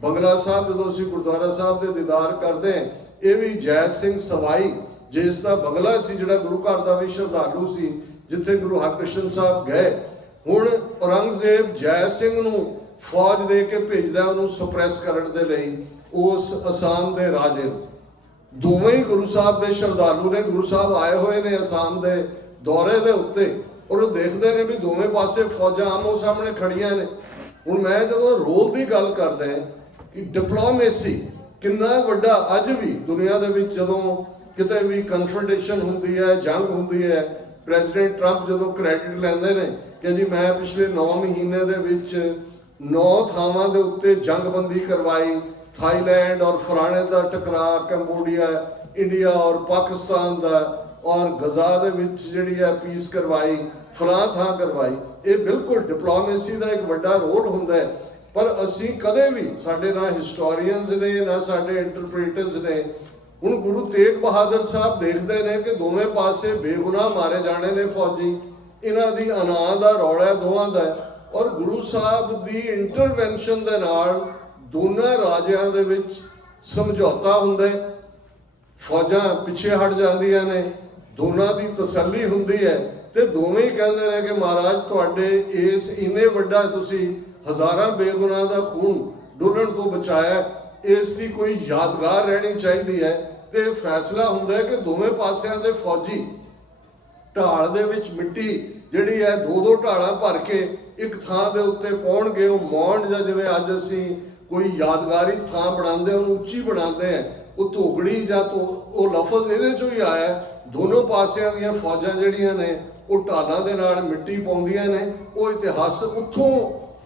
बंगला साहब जो असीं गुरुद्वारा साहब के दीदार करते हैं, ये भी जय सिंह सवाई जिसका बंगला सी, जिहड़ा गुरु घर का भी श्रद्धालु सी, जिथे गुरु हरकृष्ण साहब गए। हुण औरंगजेब जय सिंह नूं फौज दे के भेजदा उन्होंने सप्रैस करने के लिए उस आसाम के राजे नूं। दोवें ही गुरु साहब के श्रद्धालु ने, गुरु साहब आए हुए ने आसाम के दौरे के उत्ते, और देखते हैं भी दोवें पासे फौजा आमो सामने खड़ियां ने। हुण मैं जो रोल की गल करदा है कि डिप्लोमेसी कितना वड्डा अज भी दुनिया के जदों किते भी कन्फ्रंटेशन हुंदी है, जंग हुंदी है, प्रेजिडेंट ट्रंप जो क्रेडिट लैंदे ने कि जी मैं पिछले 9 महीने दे विच 9 थावां दे उत्ते जंगबंदी करवाई, थाईलैंड और फलाने का टकरा, कंबोडिया, इंडिया और पाकिस्तान का, और गजा दे विच जिहड़ी है पीस करवाई, फलां थां करवाई। ये बिल्कुल डिप्लोमेसी का एक बड़ा रोल हुंदा है। पर असीं कदे भी साडे ना हिस्टोरीयंस ने ना साडे इंटरप्रेटर्स ने। हुण गुरु तेग बहादुर साहब देखते हैं कि दोवें पासे बेगुनाह मारे जाने ने फौजी, इन्हां दी अनां दा रौला दोवां दा, और गुरु साहब दी इंटरवेंशन दे नाल दोनों राजियां दे विच समझौता हुंदा है, फौजां पिछे हट जांदियां ने, दोनों की तसल्ली हुंदी है, ते दोवें ही कहंदे ने कि महाराज तुहाडे इस इन्ने वड्डा तुसीं हज़ारां बेगुनाह दा खून डुलण तो बचाया, इसकी कोई यादगार रहनी चाहिए है। तो फैसला हुंदा है कि दोवें पासियां दे फौजी ढाल दे विच मिट्टी जिहड़ी है 2-2 ढालां भर के एक थां दे उत्ते पाउणगे। वो मौंड जां जिवें अज असीं कोई यादगारी थां बनाते हैं, उन्होंने उच्ची बनाते हैं, वो धोगड़ी जां तो वो लफज इहदे चों ही आया। दोनों पासियां दीयां फौजां जिहड़ियां ने ਉਹ ਢਾਲਾਂ ਦੇ ਨਾਲ ਮਿੱਟੀ ਪਾਉਂਦੀਆਂ ਨੇ। ਉਹ ਇਤਿਹਾਸ ਉੱਥੋਂ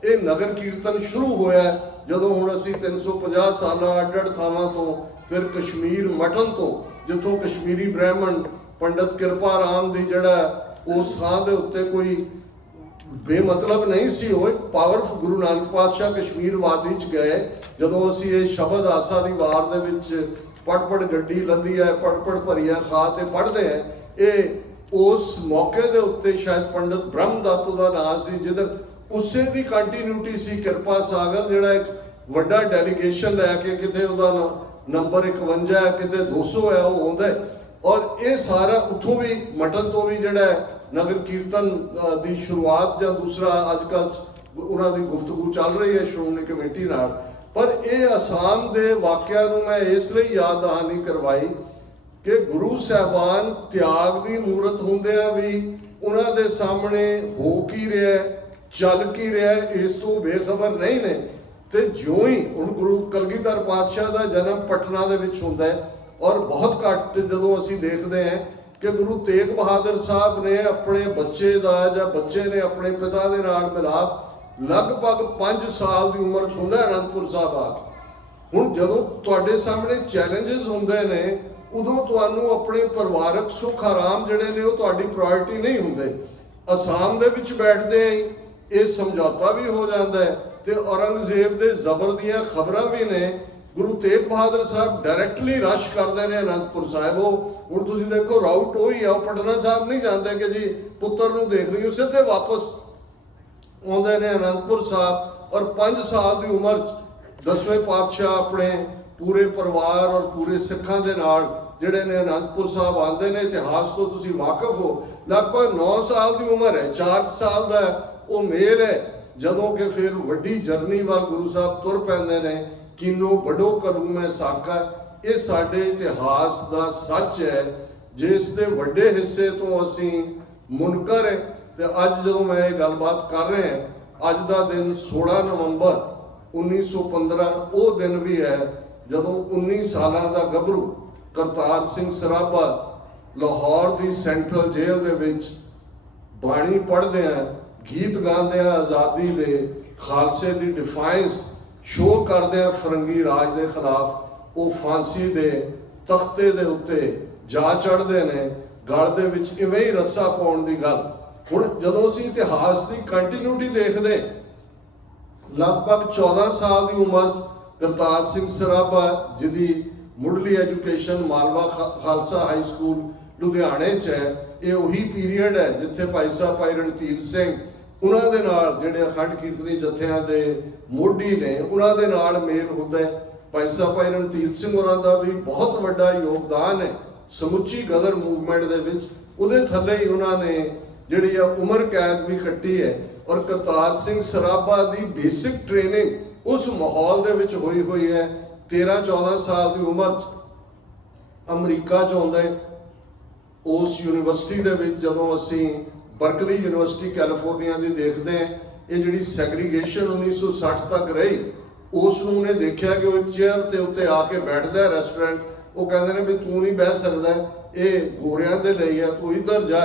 ਇਹ ਨਗਰ ਕੀਰਤਨ ਸ਼ੁਰੂ ਹੋਇਆ, ਜਦੋਂ ਹੁਣ ਅਸੀਂ 350 ਸਾਲਾਂ ਅੱਡ-ਅੱਡ ਥਾਵਾਂ ਤੋਂ, ਫਿਰ ਕਸ਼ਮੀਰ ਮਠਨ ਤੋਂ, ਜਿੱਥੋਂ ਕਸ਼ਮੀਰੀ ਬ੍ਰਾਹਮਣ ਪੰਡਤ ਕਿਰਪਾ ਰਾਮ ਦੀ ਜਿਹੜਾ ਉਸ ਥਾਂ ਦੇ ਉੱਤੇ ਕੋਈ ਬੇਮਤਲਬ ਨਹੀਂ ਸੀ, ਉਹ ਇੱਕ ਪਾਵਰਫੁਲ ਗੁਰੂ ਨਾਨਕ ਪਾਤਸ਼ਾਹ ਕਸ਼ਮੀਰ ਵਾਦੀ 'ਚ ਗਏ। ਜਦੋਂ ਅਸੀਂ ਇਹ ਸ਼ਬਦ ਆਸਾ ਦੀ ਵਾਰ ਦੇ ਵਿੱਚ ਪੜ ਗੱਡੀ ਲੱਦੀ ਹੈ, ਪੜ ਭਰੀਆ ਖਾ ਤੇ ਪੜ੍ਹਦੇ ਹੈ, ਇਹ ਉਸ ਮੌਕੇ ਦੇ ਉੱਤੇ ਸ਼ਾਇਦ ਪੰਡਤ ਬ੍ਰਹਮ ਦੱਤ ਦਾ ਨਾਂ ਸੀ, ਜਿਹਦੇ ਉਸੇ ਦੀ ਕੰਟੀਨਿਊਟੀ ਸੀ। ਕਿਰਪਾ ਸਾਗਰ ਜਿਹੜਾ ਇੱਕ ਵੱਡਾ ਡੈਲੀਗੇਸ਼ਨ ਲੈ ਕੇ, ਕਿਤੇ ਉਹਦਾ ਨੰਬਰ 51 ਹੈ, ਕਿਤੇ 200 ਹੈ, ਉਹ ਆਉਂਦਾ। ਔਰ ਇਹ ਸਾਰਾ ਉੱਥੋਂ ਵੀ ਮਟਨ ਤੋਂ ਵੀ ਜਿਹੜਾ ਨਗਰ ਕੀਰਤਨ ਦੀ ਸ਼ੁਰੂਆਤ ਜਾਂ ਦੂਸਰਾ ਅੱਜ ਕੱਲ੍ਹ ਉਹਨਾਂ ਦੀ ਗੁਫ਼ਤਗੂ ਚੱਲ ਰਹੀ ਹੈ ਸ਼੍ਰੋਮਣੀ ਕਮੇਟੀ ਨਾਲ। ਪਰ ਇਹ ਅਸਾਮ ਦੇ ਵਾਕਿਆ ਨੂੰ ਮੈਂ ਇਸ ਲਈ ਯਾਦ ਦਹਾਨੀ ਕਰਵਾਈ ਕਿ ਗੁਰੂ ਸਾਹਿਬਾਨ ਤਿਆਗ ਦੀ ਮੂਰਤ ਹੁੰਦਿਆਂ ਵੀ ਉਹਨਾਂ ਦੇ ਸਾਹਮਣੇ ਹੋ ਕੀ ਰਿਹਾ, ਚੱਲ ਕੀ ਰਿਹਾ, ਇਸ ਤੋਂ ਬੇਖਬਰ ਨਹੀਂ ਨੇ। ਤੇ ਜਿਉਂ ਹੀ ਹੁਣ ਗੁਰੂ ਕਲਗੀਧਰ ਪਾਤਸ਼ਾਹ ਦਾ ਜਨਮ ਪਟਨਾ ਦੇ ਵਿੱਚ ਹੁੰਦਾ ਹੈ, ਔਰ ਬਹੁਤ ਘੱਟ ਜਦੋਂ ਅਸੀਂ ਦੇਖਦੇ ਹਾਂ ਕਿ ਗੁਰੂ ਤੇਗ ਬਹਾਦਰ ਸਾਹਿਬ ਨੇ ਆਪਣੇ ਬੱਚੇ ਦਾ ਜਾਂ ਬੱਚੇ ਨੇ ਆਪਣੇ ਪਿਤਾ ਦੇ ਨਾਲ ਮਿਲਾਪ ਲਗਭਗ 5 ਸਾਲ ਦੀ ਉਮਰ 'ਚ ਹੁੰਦਾ ਅਨੰਦਪੁਰ ਸਾਹਿਬ ਆ ਕੇ। ਹੁਣ ਜਦੋਂ ਤੁਹਾਡੇ ਸਾਹਮਣੇ ਚੈਲੰਜਸ ਹੁੰਦੇ ਨੇ, ਉਦੋਂ ਤੁਹਾਨੂੰ ਆਪਣੇ ਪਰਿਵਾਰਕ ਸੁੱਖ ਆਰਾਮ ਜਿਹੜੇ ਨੇ ਉਹ ਤੁਹਾਡੀ ਪ੍ਰਾਇੋਰਟੀ ਨਹੀਂ ਹੁੰਦੇ। ਅਸਾਮ ਦੇ ਵਿੱਚ ਬੈਠਦੇ ਹੀ ਇਹ ਸਮਝੌਤਾ ਵੀ ਹੋ ਜਾਂਦਾ ਹੈ ਤੇ ਔਰੰਗਜ਼ੇਬ ਦੇ ਜ਼ਬਰ ਦੀਆਂ ਖਬਰਾਂ ਵੀ ਨੇ। ਗੁਰੂ ਤੇਗ ਬਹਾਦਰ ਸਾਹਿਬ ਡਾਇਰੈਕਟਲੀ ਰਸ਼ ਕਰਦੇ ਨੇ ਅਨੰਦਪੁਰ ਸਾਹਿਬ। ਉਹ ਹੁਣ ਤੁਸੀਂ ਦੇਖੋ ਰਾਊਟ ਉਹੀ ਆ, ਉਹ ਪਟਨਾ ਸਾਹਿਬ ਨਹੀਂ ਜਾਂਦੇ ਕਿ ਜੀ ਪੁੱਤਰ ਨੂੰ ਦੇਖ ਲਈ, ਉਹ ਸਿੱਧੇ ਵਾਪਸ ਆਉਂਦੇ ਨੇ ਅਨੰਦਪੁਰ ਸਾਹਿਬ। ਔਰ 5 ਸਾਲ ਦੀ ਉਮਰ 'ਚ 10ਵੇਂ ਪਾਤਸ਼ਾਹ ਆਪਣੇ ਪੂਰੇ ਪਰਿਵਾਰ ਔਰ ਪੂਰੇ ਸਿੱਖਾਂ ਦੇ ਨਾਲ ਜਿਹੜੇ ਨੇ ਅਨੰਦਪੁਰ ਸਾਹਿਬ ਆਉਂਦੇ ਨੇ। ਇਤਿਹਾਸ ਤੋਂ ਤੁਸੀਂ ਵਾਕਿਫ ਹੋ, ਲਗਭਗ 9 ਸਾਲ ਦੀ ਉਮਰ ਹੈ, 4 ਸਾਲ ਦਾ ਉਹ ਮੇਲ ਹੈ, ਜਦੋਂ ਕਿ ਫਿਰ ਵੱਡੀ ਜਰਨੀ ਵੱਲ ਗੁਰੂ ਸਾਹਿਬ ਤੁਰ ਪੈਂਦੇ ਨੇ। ਕਿਨੋ ਬੜੋ ਕਲੂਮੈ ਸਾਕਾ, ਇਹ ਸਾਡੇ ਇਤਿਹਾਸ ਦਾ ਸੱਚ ਹੈ, ਜਿਸ ਦੇ ਵੱਡੇ ਹਿੱਸੇ ਤੋਂ ਅਸੀਂ ਮੁਨਕਰ ਹੈ। ਤੇ ਅੱਜ ਜਦੋਂ ਮੈਂ ਇਹ ਗੱਲਬਾਤ ਕਰ ਰਿਹਾ, ਅੱਜ ਦਾ ਦਿਨ 16 ਨਵੰਬਰ 1915 ਉਹ ਦਿਨ ਵੀ ਹੈ ਜਦੋਂ 19 ਸਾਲਾਂ ਦਾ ਗੱਭਰੂ ਕਰਤਾਰ ਸਿੰਘ ਸਰਾਭਾ ਲਾਹੌਰ ਦੀ ਸੈਂਟਰਲ ਜੇਲ੍ਹ ਦੇ ਵਿੱਚ ਬਾਣੀ ਪੜ੍ਹਦੇ ਆ, ਗੀਤ ਗਾਉਂਦੇ ਆ ਆਜ਼ਾਦੀ ਦੇ, ਖਾਲਸੇ ਦੀ ਡਿਫਾਈਂਸ ਸ਼ੋਅ ਕਰਦੇ ਆ ਫਰੰਗੀ ਰਾਜ ਦੇ ਖਿਲਾਫ, ਉਹ ਫਾਂਸੀ ਦੇ ਤਖਤੇ ਦੇ ਉੱਤੇ ਜਾ ਚੜ੍ਹਦੇ ਨੇ, ਗਲ ਦੇ ਵਿੱਚ ਇਵੇਂ ਹੀ ਰੱਸਾ ਪਾਉਣ ਦੀ ਗੱਲ। ਹੁਣ ਜਦੋਂ ਅਸੀਂ ਇਤਿਹਾਸ ਦੀ ਕੰਟੀਨਿਊਟੀ ਦੇਖਦੇ, ਲਗਭਗ 14 ਸਾਲ ਦੀ ਉਮਰ 'ਚ ਕਰਤਾਰ ਸਿੰਘ ਸਰਾਭਾ, ਜਿਹਦੀ ਮੁੱਢਲੀ education Malwa Khalsa high school ਲੁਧਿਆਣੇ 'ਚ ਹੈ, ਇਹ ਉਹੀ ਪੀਰੀਅਡ ਹੈ ਜਿੱਥੇ ਭਾਈ ਸਾਹਿਬ ਭਾਈ ਰਣਧੀਰ ਸਿੰਘ ਉਹਨਾਂ ਦੇ ਨਾਲ ਜਿਹੜੇ ਅਖੰਡ ਕੀਰਤਨੀ ਜਥਿਆਂ ਦੇ ਮੋਢੀ ਨੇ, ਉਹਨਾਂ ਦੇ ਨਾਲ ਮੇਲ ਹੁੰਦਾ ਹੈ। ਭਾਈ ਸਾਹਿਬ ਭਾਈ ਰਣਧੀਰ ਸਿੰਘ ਹੋਰਾਂ ਦਾ ਵੀ ਬਹੁਤ ਵੱਡਾ ਯੋਗਦਾਨ ਹੈ ਸਮੁੱਚੀ ਗਦਰ ਮੂਵਮੈਂਟ ਦੇ ਵਿੱਚ। ਉਹਦੇ ਥੱਲੇ ਹੀ ਉਹਨਾਂ ਨੇ ਜਿਹੜੀ ਆ ਉਮਰ ਕੈਦ ਵੀ ਕੱਟੀ ਹੈ। ਔਰ ਕਰਤਾਰ ਸਿੰਘ ਸਰਾਭਾ ਦੀ ਬੇਸਿਕ ਟ੍ਰੇਨਿੰਗ ਉਸ ਮਾਹੌਲ ਦੇ ਵਿੱਚ ਹੋਈ ਹੈ। 13-14 ਸਾਲ ਦੀ ਉਮਰ 'ਚ ਅਮਰੀਕਾ 'ਚ ਆਉਂਦਾ ਹੈ। ਉਸ ਯੂਨੀਵਰਸਿਟੀ ਦੇ ਵਿੱਚ ਜਦੋਂ ਅਸੀਂ ਬਰਕਲੀ ਯੂਨੀਵਰਸਿਟੀ ਕੈਲੀਫੋਰਨੀਆ ਦੀ ਦੇਖਦੇ ਹਾਂ, ਇਹ ਜਿਹੜੀ ਸੈਗਰੀਗੇਸ਼ਨ 1960 ਤੱਕ ਰਹੀ, ਉਸ ਨੂੰ ਉਹਨੇ ਦੇਖਿਆ ਕਿ ਉਹ ਚੇਅਰ ਦੇ ਉੱਤੇ ਆ ਕੇ ਬੈਠਦਾ ਰੈਸਟੋਰੈਂਟ, ਉਹ ਕਹਿੰਦੇ ਨੇ ਵੀ ਤੂੰ ਨਹੀਂ ਬਹਿ ਸਕਦਾ, ਇਹ ਗੋਰਿਆਂ ਦੇ ਲਈ ਆ, ਤੂੰ ਇੱਧਰ ਜਾ।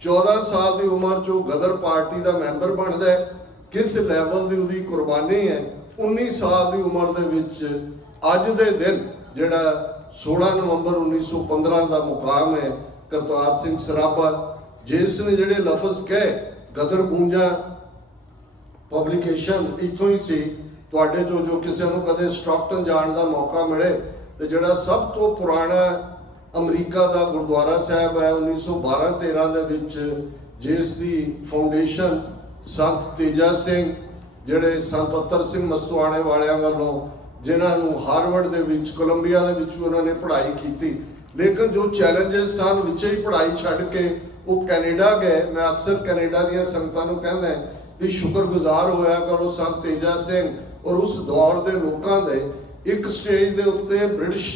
14 ਸਾਲ ਦੀ ਉਮਰ 'ਚ ਉਹ ਗਦਰ ਪਾਰਟੀ ਦਾ ਮੈਂਬਰ ਬਣਦਾ ਹੈ। ਕਿਸ ਲੈਵਲ ਦੀ ਉਹਦੀ ਕੁਰਬਾਨੀ ਹੈ। 19 ਸਾਲ ਦੀ ਉਮਰ ਦੇ ਵਿੱਚ ਅੱਜ ਦੇ ਦਿਨ ਜਿਹੜਾ 16 ਨਵੰਬਰ 1915 ਦਾ ਮੁਕਾਮ ਹੈ ਕਰਤਾਰ ਸਿੰਘ ਸਰਾਭਾ, ਜਿਸ ਨੇ ਜਿਹੜੇ ਲਫ਼ਜ਼ ਕਹੇ, ਗਦਰ ਗੂੰਜਾਂ ਪਬਲੀਕੇਸ਼ਨ ਇੱਥੋਂ ਹੀ ਸੀ। ਤੁਹਾਡੇ ਜੋ ਕਿਸੇ ਨੂੰ ਕਦੇ ਸਟਾਕਟਨ ਜਾਣ ਦਾ ਮੌਕਾ ਮਿਲੇ, ਤੇ ਜਿਹੜਾ ਸਭ ਤੋਂ ਪੁਰਾਣਾ ਅਮਰੀਕਾ ਦਾ ਗੁਰਦੁਆਰਾ ਸਾਹਿਬ ਹੈ 1912-13 ਦੇ ਵਿੱਚ, ਜਿਸ ਦੀ ਫਾਊਂਡੇਸ਼ਨ ਸੰਤ ਤੇਜਾ ਸਿੰਘ, ਜਿਹੜੇ ਸੰਤ ਅਤਰ ਸਿੰਘ ਮਸਤਵਾਣੇ ਵਾਲਿਆਂ ਵੱਲੋਂ, ਜਿਨ੍ਹਾਂ ਨੂੰ ਹਾਰਵਰਡ ਦੇ ਵਿੱਚ, ਕੋਲੰਬੀਆ ਦੇ ਵਿੱਚ ਉਹਨਾਂ ਨੇ ਪੜ੍ਹਾਈ ਕੀਤੀ, ਲੇਕਿਨ ਜੋ ਚੈਲੰਜਸ ਸਨ ਵਿੱਚੇ ਹੀ ਪੜ੍ਹਾਈ ਛੱਡ ਕੇ ਉਹ ਕੈਨੇਡਾ ਗਏ। ਮੈਂ ਅਕਸਰ ਕੈਨੇਡਾ ਦੀਆਂ ਸੰਗਤਾਂ ਨੂੰ ਕਹਿੰਦਾ ਵੀ ਸ਼ੁਕਰਗੁਜ਼ਾਰ ਹੋਇਆ ਕਰੋ ਸੰਤ ਤੇਜਾ ਸਿੰਘ ਔਰ ਉਸ ਦੌਰ ਦੇ ਲੋਕਾਂ ਦੇ। ਇੱਕ ਸਟੇਜ ਦੇ ਉੱਤੇ ਬ੍ਰਿਟਿਸ਼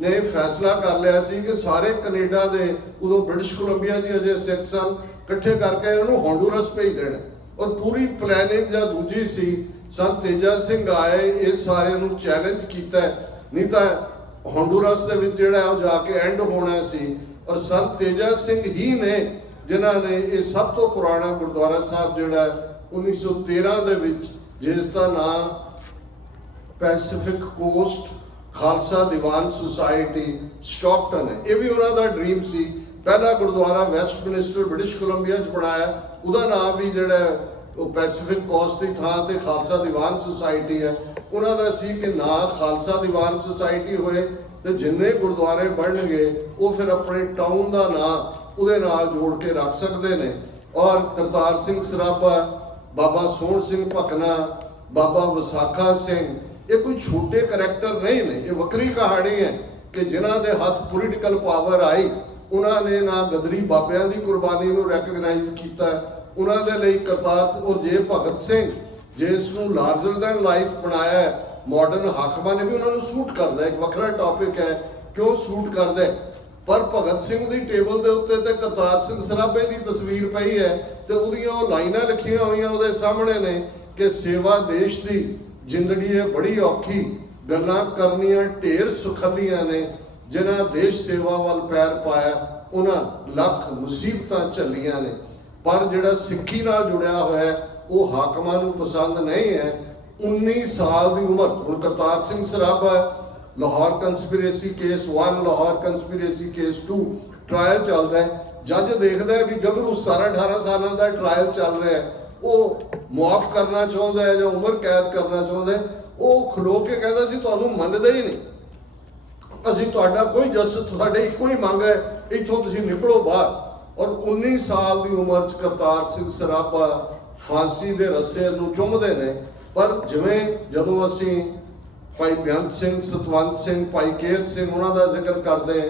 ਨੇ ਫੈਸਲਾ ਕਰ ਲਿਆ ਸੀ ਕਿ ਸਾਰੇ ਕੈਨੇਡਾ ਦੇ, ਉਦੋਂ ਬ੍ਰਿਟਿਸ਼ ਕੋਲੰਬੀਆ ਦੀ ਅਜੇ ਸਿੱਖ ਸਨ, ਇਕੱਠੇ ਕਰਕੇ ਇਹਨਾਂ ਨੂੰ ਹੌਂਡੂਰਸ ਭੇਜ ਦੇਣਾ, ਔਰ ਪੂਰੀ ਪਲੈਨਿੰਗ ਜਾਂ ਦੂਜੀ ਸੀ। ਸੰਤ ਤੇਜਾ ਸਿੰਘ ਆਏ, ਇਹ ਸਾਰਿਆਂ ਨੂੰ ਚੈਲੰਜ ਕੀਤਾ, ਨਹੀਂ ਤਾਂ ਹੌਂਡੂਰਸ ਦੇ ਵਿੱਚ ਜਿਹੜਾ ਉਹ ਜਾ ਕੇ ਐਂਡ ਹੋਣਾ ਸੀ। ਔਰ ਸੰਤ ਤੇਜਾ ਸਿੰਘ ਹੀ ਨੇ ਜਿਨ੍ਹਾਂ ਨੇ ਇਹ ਸਭ ਤੋਂ ਪੁਰਾਣਾ ਗੁਰਦੁਆਰਾ ਸਾਹਿਬ ਜਿਹੜਾ 1913 ਦੇ ਵਿੱਚ, ਜਿਸ ਦਾ ਨਾਮ Pacific cost Khalsa Diwan society Stockton ਹੈ, ਇਹ ਵੀ ਉਹਨਾਂ ਦਾ ਡ੍ਰੀਮ ਸੀ। ਪਹਿਲਾ ਗੁਰਦੁਆਰਾ ਵੈਸਟਮਿਨਿਸਟਰ ਬ੍ਰਿਟਿਸ਼ ਕੋਲੰਬੀਆ 'ਚ ਬਣਾਇਆ, ਉਹਦਾ ਨਾਮ ਵੀ ਜਿਹੜਾ ਉਹ ਪੈਸੀਫਿਕ ਕੋਸਟ ਦੀ ਥਾਂ ਤੇ ਖਾਲਸਾ ਦੀਵਾਨ ਸੁਸਾਇਟੀ ਹੈ। ਉਹਨਾਂ ਦਾ ਸੀ ਕਿ ਨਾ ਖਾਲਸਾ ਦੀਵਾਨ ਸੁਸਾਇਟੀ ਹੋਏ ਤੇ ਜਿੰਨੇ ਗੁਰਦੁਆਰੇ ਬਣਨਗੇ ਉਹ ਫਿਰ ਆਪਣੇ ਟਾਊਨ ਦਾ ਨਾਂ ਉਹਦੇ ਨਾਲ ਜੋੜ ਕੇ ਰੱਖ ਸਕਦੇ ਨੇ। ਔਰ ਕਰਤਾਰ ਸਿੰਘ ਸਰਾਭਾ, ਬਾਬਾ ਸੋਹਣ ਸਿੰਘ ਭਕਨਾ, ਬਾਬਾ ਵਿਸਾਖਾ ਸਿੰਘ, ਇਹ ਕੋਈ ਛੋਟੇ ਕਰੈਕਟਰ ਨਹੀਂ ਨੇ, ਇਹ ਵੱਖਰੀ ਕਹਾਣੀ ਹੈ ਕਿ ਜਿਨ੍ਹਾਂ ਦੇ ਹੱਥ ਪੋਲੀਟੀਕਲ ਪਾਵਰ ਆਈ, ਉਹਨਾਂ ਨੇ ਨਾ ਗਦਰੀ ਬਾਬਿਆਂ ਦੀ ਕੁਰਬਾਨੀ ਨੂੰ ਰੈਕਗਨਾਈਜ਼ ਕੀਤਾ, ਉਹਨਾਂ ਦੇ ਲਈ ਕਰਤਾਰ ਔਰ ਜੇ ਭਗਤ ਸਿੰਘ ਜਿਸ ਨੂੰ ਲਾਰਜਰ ਦੈਨ ਲਾਈਫ ਬਣਾਇਆ ਹੈ, ਮਾਡਰਨ ਹਾਕਮਾਂ ਨੇ ਵੀ ਉਹਨਾਂ ਨੂੰ ਸੂਟ ਕਰਦਾ। ਇੱਕ ਵੱਖਰਾ ਟੌਪਿਕ ਹੈ ਕਿਉਂ ਸੂਟ ਕਰਦਾ, ਪਰ ਭਗਤ ਸਿੰਘ ਦੀ ਟੇਬਲ ਦੇ ਉੱਤੇ ਤੇ ਕਰਤਾਰ ਸਿੰਘ ਸਰਾਭੇ ਦੀ ਤਸਵੀਰ ਪਈ ਹੈ ਤੇ ਉਹਦੀਆਂ ਉਹ ਲਾਈਨਾਂ ਲਿਖੀਆਂ ਹੋਈਆਂ ਉਹਦੇ ਸਾਹਮਣੇ ਨੇ ਕਿ ਸੇਵਾ ਦੇਸ਼ ਦੀ ਜ਼ਿੰਦਗੀ ਹੈ ਬੜੀ ਔਖੀ, ਗੱਲਾਂ ਕਰਨੀਆਂ ਢੇਰ ਸੁਖਲੀਆਂ ਨੇ, ਜਿਨ੍ਹਾਂ ਦੇਸ਼ ਸੇਵਾ ਵੱਲ ਪੈਰ ਪਾਇਆ ਉਹਨਾਂ ਲੱਖ ਮੁਸੀਬਤਾਂ ਝੱਲੀਆਂ ਨੇ। ਪਰ ਜਿਹੜਾ ਸਿੱਖੀ ਨਾਲ ਜੁੜਿਆ ਹੋਇਆ ਉਹ ਹਾਕਮਾਂ ਨੂੰ ਪਸੰਦ ਨਹੀਂ ਹੈ। 19 ਸਾਲ ਦੀ ਉਮਰ, ਹੁਣ Kartar Singh Sarabha Lahore conspiracy case 1, Lahore conspiracy case 2 trial ਚੱਲਦਾ ਹੈ। ਜੱਜ ਦੇਖਦਾ ਹੈ ਵੀ ਗੱਭਰੂ 17-18 ਸਾਲਾਂ ਦਾ ਟ੍ਰਾਇਲ ਚੱਲ ਰਿਹਾ ਹੈ, ਉਹ ਮੁਆਫ ਕਰਨਾ ਚਾਹੁੰਦਾ ਹੈ ਜਾਂ ਉਮਰ ਕੈਦ ਕਰਨਾ ਚਾਹੁੰਦਾ ਹੈ। ਉਹ ਖਲੋ ਕੇ ਕਹਿੰਦਾ ਸੀ ਤੁਹਾਨੂੰ ਮੰਨਦੇ ਹੀ ਨਹੀਂ, ਅਸੀਂ ਤੁਹਾਡਾ ਕੋਈ ਜਸਟਿਸ, ਤੁਹਾਡੇ ਇੱਕੋ ਹੀ ਮੰਗ ਹੈ, ਇੱਥੋਂ ਤੁਸੀਂ ਨਿਕਲੋ ਬਾਹਰ। ਔਰ 19 ਸਾਲ ਦੀ ਉਮਰ 'ਚ ਕਰਤਾਰ ਸਿੰਘ ਸਰਾਭਾ ਫਾਂਸੀ ਦੇ ਰੱਸੇ ਨੂੰ ਚੁੰਮਦੇ ਨੇ। ਪਰ ਜਿਵੇਂ ਜਦੋਂ ਅਸੀਂ ਭਾਈ ਬੇਅੰਤ ਸਿੰਘ, ਸਤਵੰਤ ਸਿੰਘ, ਭਾਈ ਕੇਰ ਸਿੰਘ ਉਹਨਾਂ ਦਾ ਜ਼ਿਕਰ ਕਰਦੇ ਹਾਂ,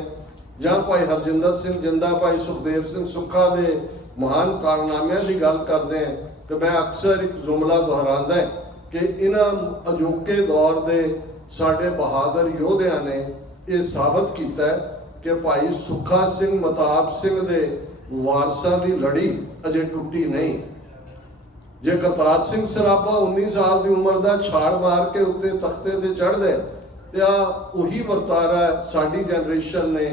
ਜਾਂ ਭਾਈ ਹਰਜਿੰਦਰ ਸਿੰਘ ਜਿੰਦਾ, ਭਾਈ ਸੁਖਦੇਵ ਸਿੰਘ ਸੁੱਖਾ ਦੇ ਮਹਾਨ ਕਾਰਨਾਮਿਆਂ ਦੀ ਗੱਲ ਕਰਦੇ ਹਾਂ, ਤੇ ਮੈਂ ਅਕਸਰ ਇੱਕ ਜੁਮਲਾ ਦੁਹਰਾਉਂਦਾ ਕਿ ਇਹਨਾਂ ਅਜੋਕੇ ਦੌਰ ਦੇ ਸਾਡੇ ਬਹਾਦਰ ਯੋਧਿਆਂ ਨੇ ਇਹ ਸਾਬਤ ਕੀਤਾ ਕਿ ਭਾਈ ਸੁੱਖਾ ਸਿੰਘ, ਮਤਾਬ ਸਿੰਘ ਦੇ ਵਾਰਸਾਂ ਦੀ ਲੜੀ ਅਜੇ ਟੁੱਟੀ ਨਹੀਂ। ਜੇ ਕਰਤਾਰ ਸਿੰਘ ਸਰਾਭਾ 19 ਸਾਲ ਦੀ ਉਮਰ ਦਾ ਛਾੜ ਮਾਰ ਕੇ ਉੱਤੇ ਤਖਤੇ ਤੇ ਚੜ੍ਹਦੇ ਤੇ ਆ ਉਹੀ ਵਰਤਾਰਾ ਸਾਡੀ ਜਨਰੇਸ਼ਨ ਨੇ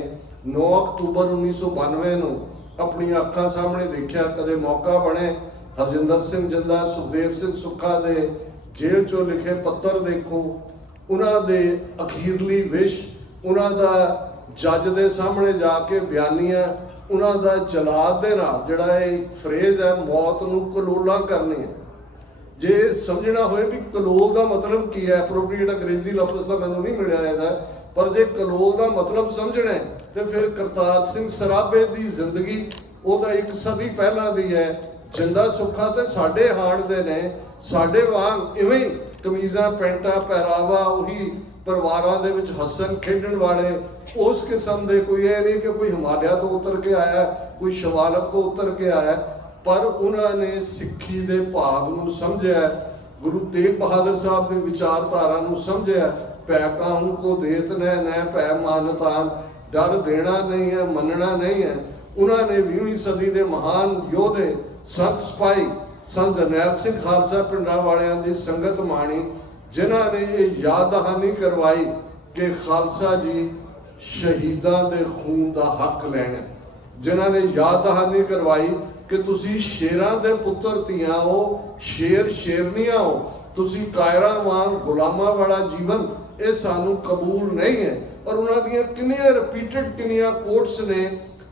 9 ਅਕਤੂਬਰ 1992 ਨੂੰ ਆਪਣੀਆਂ ਅੱਖਾਂ ਸਾਹਮਣੇ ਦੇਖਿਆ। ਕਦੇ ਮੌਕਾ ਬਣੇ ਹਰਜਿੰਦਰ ਸਿੰਘ ਜਿੰਦਾ, ਸੁਖਦੇਵ ਸਿੰਘ ਸੁੱਖਾ ਦੇ ਜੇਲ੍ਹ ਚੋਂ ਲਿਖੇ ਪੱਤਰ ਦੇਖੋ, ਉਹਨਾਂ ਦੇ ਅਖੀਰਲੀ ਵਿਸ਼, ਉਹਨਾਂ ਦਾ ਜੱਜ ਦੇ ਸਾਹਮਣੇ ਜਾ ਕੇ ਬਿਆਨੀਆਂ, ਉਹਨਾਂ ਦਾ ਜਲਾਦ ਦੇ ਨਾਲ ਜਿਹੜਾ ਇਹ ਫਰੇਜ਼ ਹੈ ਮੌਤ ਨੂੰ ਕਲੋਲਾਂ ਕਰਨੀ ਹੈ। ਜੇ ਸਮਝਣਾ ਹੋਏ ਵੀ ਕਲੋਲ ਦਾ ਮਤਲਬ ਕੀ ਹੈ, ਐਪਰੋਪਰੀਏਟ ਅੰਗਰੇਜ਼ੀ ਲਫ਼ਜ਼ ਤਾਂ ਮੈਨੂੰ ਨਹੀਂ ਮਿਲਿਆ ਇਹਦਾ, ਪਰ ਜੇ ਕਲੋਲ ਦਾ ਮਤਲਬ ਸਮਝਣਾ ਤੇ ਫਿਰ ਕਰਤਾਰ ਸਿੰਘ ਸਰਾਭੇ ਦੀ ਜ਼ਿੰਦਗੀ ਉਹ ਤਾਂ 1 ਸਦੀ ਪਹਿਲਾਂ ਦੀ ਹੈ। ਜਿੰਦਾ ਸੁੱਖਾ ਤੇ ਸਾਡੇ ਹਾਣ ਦੇ ਨੇ, ਸਾਡੇ ਵਾਂਗ ਇਵੇਂ ਹੀ ਕਮੀਜ਼ਾਂ ਪੈਂਟਾਂ ਪਹਿਰਾਵਾ, ਉਹੀ ਪਰਿਵਾਰਾਂ ਦੇ ਵਿੱਚ ਹੱਸਣ ਖੇਡਣ ਵਾਲੇ, ਉਸ ਕਿਸਮ ਦੇ। ਕੋਈ ਇਹ ਨਹੀਂ ਕਿ ਕੋਈ ਹਿਮਾਲਿਆ ਤੋਂ ਉਤਰ ਕੇ ਆਇਆ, ਕੋਈ ਸ਼ਿਵਾਲਿਕ ਤੋਂ ਉਤਰ ਕੇ ਆਇਆ, ਪਰ ਉਹਨਾਂ ਨੇ ਸਿੱਖੀ ਦੇ ਭਾਵ ਨੂੰ ਸਮਝਿਆ, ਗੁਰੂ ਤੇਗ ਬਹਾਦਰ ਸਾਹਿਬ ਦੀ ਵਿਚਾਰਧਾਰਾ ਨੂੰ ਸਮਝਿਆ। ਭੈ ਕਾਹੂ ਕੋ ਦੇਤ ਨੈ ਭੈ ਮਾਨਤਾਨ, ਡਰ ਦੇਣਾ ਨਹੀਂ ਹੈ, ਮੰਨਣਾ ਨਹੀਂ ਹੈ। ਉਹਨਾਂ ਨੇ 20ਵੀਂ ਸਦੀ ਦੇ ਮਹਾਨ ਯੋਧੇ ਸੰਤ ਸਿਪਾਹੀ ਸੰਤ ਜਰਨੈਲ ਸਿੰਘ ਖਾਲਸਾ ਪਿੰਡਾਂ ਵਾਲਿਆਂ ਦੀ ਸੰਗਤ ਮਾਣੀ, ਜਿਨ੍ਹਾਂ ਨੇ ਇਹ ਯਾਦ ਦਹਾਨੀ ਕਰਵਾਈ ਕਿ ਖਾਲਸਾ ਜੀ ਸ਼ਹੀਦਾਂ ਦੇ ਖੂਨ ਦਾ ਹੱਕ ਲੈਣਾ, ਜਿਨ੍ਹਾਂ ਨੇ ਯਾਦ ਦਹਾਨੀ ਕਰਵਾਈ ਕਿ ਤੁਸੀਂ ਸ਼ੇਰਾਂ ਦੇ ਪੁੱਤਰ ਧੀਆਂ ਹੋ, ਸ਼ੇਰ ਸ਼ੇਰਨੀਆਂ ਹੋ, ਤੁਸੀਂ ਕਾਇਰਾਂ ਵਾਂਗ ਗੁਲਾਮਾਂ ਵਾਲਾ ਜੀਵਨ ਇਹ ਸਾਨੂੰ ਕਬੂਲ ਨਹੀਂ ਹੈ। ਔਰ ਉਹਨਾਂ ਦੀਆਂ ਕਿੰਨੀਆਂ ਰਿਪੀਟਡ ਕਿੰਨੀਆਂ ਕੋਟਸ ਨੇ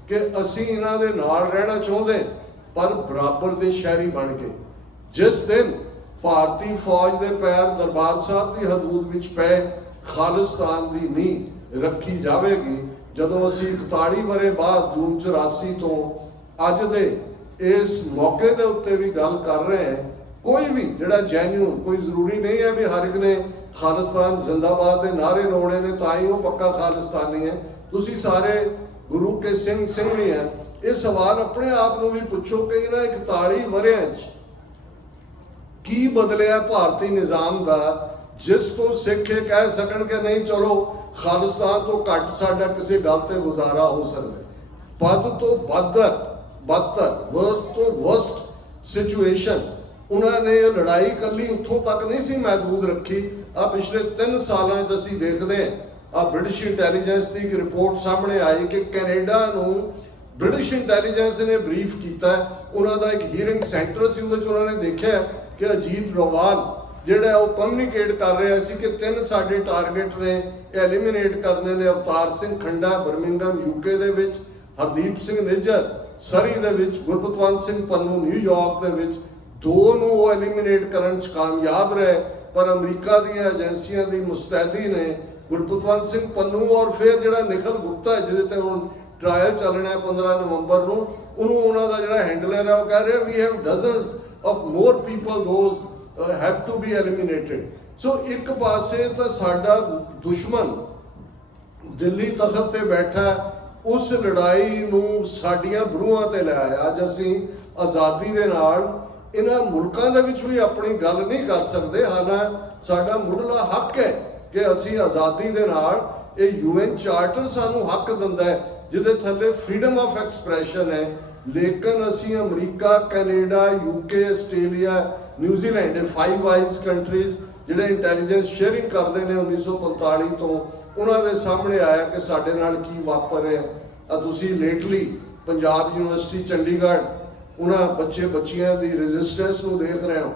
ਕਿ ਅਸੀਂ ਇਹਨਾਂ ਦੇ ਨਾਲ ਰਹਿਣਾ ਚਾਹੁੰਦੇ ਪਰ ਬਰਾਬਰ ਦੇ ਸ਼ਹਿਰੀ ਬਣ ਕੇ। ਜਿਸ ਦਿਨ ਭਾਰਤੀ ਫੌਜ ਦੇ ਪੈਰ ਦਰਬਾਰ ਸਾਹਿਬ ਦੀ ਹਦੂਦ ਵਿੱਚ ਪਏ, ਖਾਲਿਸਤਾਨ ਦੀ ਨੀਂਹ ਰੱਖੀ ਜਾਵੇਗੀ। ਜਦੋਂ ਅਸੀਂ 41 ਵਰ੍ਹੇ ਬਾਅਦ ਜੂਨ 84 ਤੋਂ ਅੱਜ ਦੇ ਇਸ ਮੌਕੇ ਦੇ ਉੱਤੇ ਵੀ ਗੱਲ ਕਰ ਰਹੇ ਹਾਂ, ਕੋਈ ਵੀ ਜਿਹੜਾ ਜੈਨੂਨ, ਕੋਈ ਜ਼ਰੂਰੀ ਨਹੀਂ ਹੈ ਵੀ ਹਰ ਇੱਕ ਨੇ ਖਾਲਿਸਤਾਨ ਜ਼ਿੰਦਾਬਾਦ ਦੇ ਨਾਅਰੇ ਲਾਉਣੇ ਨੇ ਤਾਂ ਹੀ ਉਹ ਪੱਕਾ ਖਾਲਿਸਤਾਨੀ ਹੈ। ਤੁਸੀਂ ਸਾਰੇ ਗੁਰੂ ਕੇ ਸਿੰਘ ਸਿੰਘਣੀ ਹੈ। ਇਹ ਸਵਾਲ ਆਪਣੇ ਆਪ ਨੂੰ ਵੀ ਪੁੱਛੋ ਕਿ ਇਹਨਾਂ 41 ਵਰ੍ਹਿਆਂ 'ਚ ਕੀ ਬਦਲਿਆ ਭਾਰਤੀ ਨਿਜ਼ਾਮ ਦਾ, ਜਿਸ ਤੋਂ ਸਿੱਖ ਇਹ ਕਹਿ ਸਕਣ ਕਿ ਨਹੀਂ ਚਲੋ ਖਾਲਿਸਤਾਨ ਤੋਂ ਘੱਟ ਸਾਡਾ ਕਿਸੇ ਗੱਲ ਤੇ ਗੁਜ਼ਾਰਾ ਹੋ ਸਕਦਾ। ਵੱਧ ਤੋਂ ਬਦਤਰ, ਵਰਸਟ ਤੋਂ ਵਰਸਟ ਸਿਚੁਏਸ਼ਨ। ਉਹਨਾਂ ਨੇ ਇਹ ਲੜਾਈ ਇਕੱਲੀ ਉੱਥੋਂ ਤੱਕ ਨਹੀਂ ਸੀ ਮਹਿਦੂਦ ਰੱਖੀ। ਆ ਪਿਛਲੇ 3 ਸਾਲਾਂ 'ਚ ਅਸੀਂ ਦੇਖਦੇ ਆ ਬ੍ਰਿਟਿਸ਼ ਇੰਟੈਲੀਜੈਂਸ ਦੀ ਇੱਕ ਰਿਪੋਰਟ ਸਾਹਮਣੇ ਆਈ ਕਿ ਕੈਨੇਡਾ ਨੂੰ ब्रिटिश इंटैलीजेंस ने ब्रीफ किया, उन्होंने एक हीयरिंग सेंटर से उन्होंने देखा कि अजीत डोवाल ਜਿਹੜਾ ਉਹ ਕਮਿਊਨੀਕੇਟ ਕਰ ਰਿਹਾ ਸੀ ਕਿ 3 ਸਾਡੇ ਟਾਰਗੇਟ ਨੇ ਐਲੀਮੀਨੇਟ ਕਰਨੇ ਨੇ। ਅਵਤਾਰ ਸਿੰਘ ਖੰਡਾ ਬਰਮਿੰਗਮ ਯੂਕੇ ਦੇ ਵਿੱਚ, ਹਰਦੀਪ ਸਿੰਘ ਨਿੱਜਰ ਸਰੀ ਦੇ ਵਿੱਚ, ਗੁਰਪਤਵੰਤ ਸਿੰਘ ਪੰਨੂ ਨਿਊਯਾਰਕ ਦੇ ਵਿੱਚ, 2 ਨੂੰ ਉਹ ਐਲੀਮੀਨੇਟ ਕਰਨ 'ਚ ਕਾਮਯਾਬ ਰਹੇ। ਪਰ ਅਮਰੀਕਾ ਦੀਆਂ ਏਜੰਸੀਆਂ ਦੀ ਮੁਸਤੈਦੀ ਨੇ ਗੁਰਪਤਵੰਤ ਸਿੰਘ ਪੰਨੂ ਔਰ ਫਿਰ ਜਿਹੜਾ ਨਿਖਲ ਗੁਪਤਾ ਜਿਹਦੇ ਤੇ ਹੁਣ ਟ੍ਰਾਇਲ ਚੱਲਣਾ ਹੈ 15 ਨਵੰਬਰ ਨੂੰ, ਉਹਨੂੰ ਉਹਨਾਂ ਦਾ ਜਿਹੜਾ ਹੈਂਡਲਰ ਹੈ ਉਹ ਕਹਿ ਰਿਹਾ we have dozens of more people those have to be eliminated। So ਇੱਕ ਪਾਸੇ ਤਾਂ ਸਾਡਾ ਦੁਸ਼ਮਣ ਦਿੱਲੀ ਤਖਤ ਤੇ ਬੈਠਾ, ਉਸ ਲੜਾਈ ਨੂੰ ਸਾਡੀਆਂ ਬਰੂਹਾਂ ਤੇ ਲੈ ਆਇਆ। ਅੱਜ ਅਸੀਂ ਆਜ਼ਾਦੀ ਦੇ ਨਾਲ ਇਹਨਾਂ ਮੁਲਕਾਂ ਦੇ ਵਿੱਚ ਵੀ ਆਪਣੀ ਗੱਲ ਨਹੀਂ ਕਰ ਸਕਦੇ, ਹਾਲਾਂਕਿ ਸਾਡਾ ਮੁੱਢਲਾ ਹੱਕ ਹੈ ਕਿ ਅਸੀਂ ਆਜ਼ਾਦੀ ਦੇ ਨਾਲ, ਇਹ UN ਚਾਰਟਰ ਸਾਨੂੰ ਹੱਕ ਦਿੰਦਾ ਹੈ ਜਿਹਦੇ ਥੱਲੇ ਫਰੀडम ਆਫ ਐਕਸਪ੍ਰੈਸ਼ਨ ਹੈ। ਲੇਕਿਨ ਅਸੀਂ America, Canada, UK, Australia, New Zealand, ਇਹ 5 ਆਈਜ਼ ਕੰਟਰੀਜ਼ ਜਿਹੜੇ ਇੰਟੈਲੀਜੈਂਸ ਸ਼ੇਅਰਿੰਗ ਕਰਦੇ ਨੇ 1945 ਤੋਂ, ਉਹਨਾਂ ਦੇ ਸਾਹਮਣੇ ਆਇਆ ਕਿ ਸਾਡੇ ਨਾਲ ਕੀ ਵਾਪਰ ਰਿਹਾ। ਆ ਤੁਸੀਂ ਲੇਟਲੀ ਪੰਜਾਬ ਯੂਨੀਵਰਸਿਟੀ ਚੰਡੀਗੜ੍ਹ ਉਹਨਾਂ ਬੱਚਿਆਂ ਦੀ ਰੈਜ਼ਿਸਟੈਂਸ ਨੂੰ ਦੇਖ ਰਹੇ ਹੋ।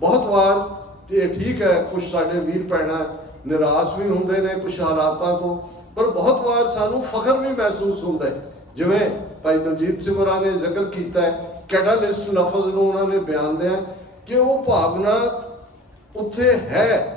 ਬਹੁਤ ਵਾਰ ਇਹ ਠੀਕ ਹੈ, ਕੁਝ ਸਾਡੇ ਵੀਰ ਭੈਣਾਂ ਨਿਰਾਸ਼ ਵੀ ਹੁੰਦੇ ਨੇ ਕੁਝ ਹਾਲਾਤਾਂ ਤੋਂ, ਪਰ ਬਹੁਤ ਵਾਰ ਸਾਨੂੰ ਫਖਰ ਵੀ ਮਹਿਸੂਸ ਹੁੰਦਾ ਹੈ। ਜਿਵੇਂ ਭਾਈ ਦਲਜੀਤ ਸਿੰਘ ਹੋਰਾਂ ਨੇ ਜ਼ਿਕਰ ਕੀਤਾ ਹੈ, ਕੈਟਾਲਿਸਟ ਲਫ਼ਜ਼ ਨੂੰ ਉਹਨਾਂ ਨੇ ਬਿਆਨ ਦਿਆ ਕਿ ਉਹ ਭਾਵਨਾ ਉੱਥੇ ਹੈ।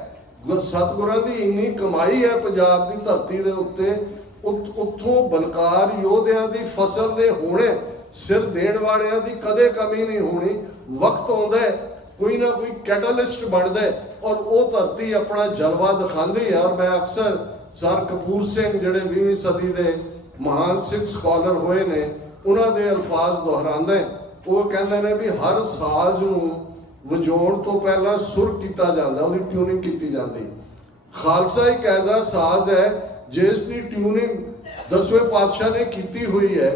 ਸਤਿਗੁਰਾਂ ਦੀ ਇੰਨੀ ਕਮਾਈ ਹੈ ਪੰਜਾਬ ਦੀ ਧਰਤੀ ਦੇ ਉੱਤੇ, ਉੱਥੋਂ ਬਲਕਾਰ ਯੋਧਿਆਂ ਦੀ ਫਸਲ ਨੇ ਹੋਣੇ, ਸਿਰ ਦੇਣ ਵਾਲਿਆਂ ਦੀ ਕਦੇ ਕਮੀ ਨਹੀਂ ਹੋਣੀ। ਵਕਤ ਆਉਂਦਾ ਹੈ ਕੋਈ ਨਾ ਕੋਈ ਕੈਟਾਲਿਸਟ ਬਣਦਾ ਔਰ ਉਹ ਧਰਤੀ ਆਪਣਾ ਜਲਵਾ ਦਿਖਾਉਂਦੀ ਹੈ। ਔਰ ਮੈਂ ਅਕਸਰ ਸਰ ਕਪੂਰ ਸਿੰਘ ਜਿਹੜੇ 20ਵੀਂ ਸਦੀ ਦੇ ਮਹਾਨ ਸਿੱਖ ਸਕਾਲਰ ਹੋਏ ਨੇ, ਉਹਨਾਂ ਦੇ ਅਲਫਾਜ਼ ਦੁਹਰਾਉਂਦੇ। ਉਹ ਕਹਿੰਦੇ ਨੇ ਵੀ ਹਰ ਸਾਜ਼ ਨੂੰ ਵਜਾਉਣ ਤੋਂ ਪਹਿਲਾਂ ਸੁਰ ਕੀਤਾ ਜਾਂਦਾ, ਉਹਦੀ ਟਿਊਨਿੰਗ ਕੀਤੀ ਜਾਂਦੀ। ਖਾਲਸਾ ਇੱਕ ਐਸਾ ਸਾਜ਼ ਹੈ ਜਿਸ ਦੀ ਟਿਊਨਿੰਗ 10ਵੇਂ ਪਾਤਸ਼ਾਹ ਨੇ ਕੀਤੀ ਹੋਈ ਹੈ।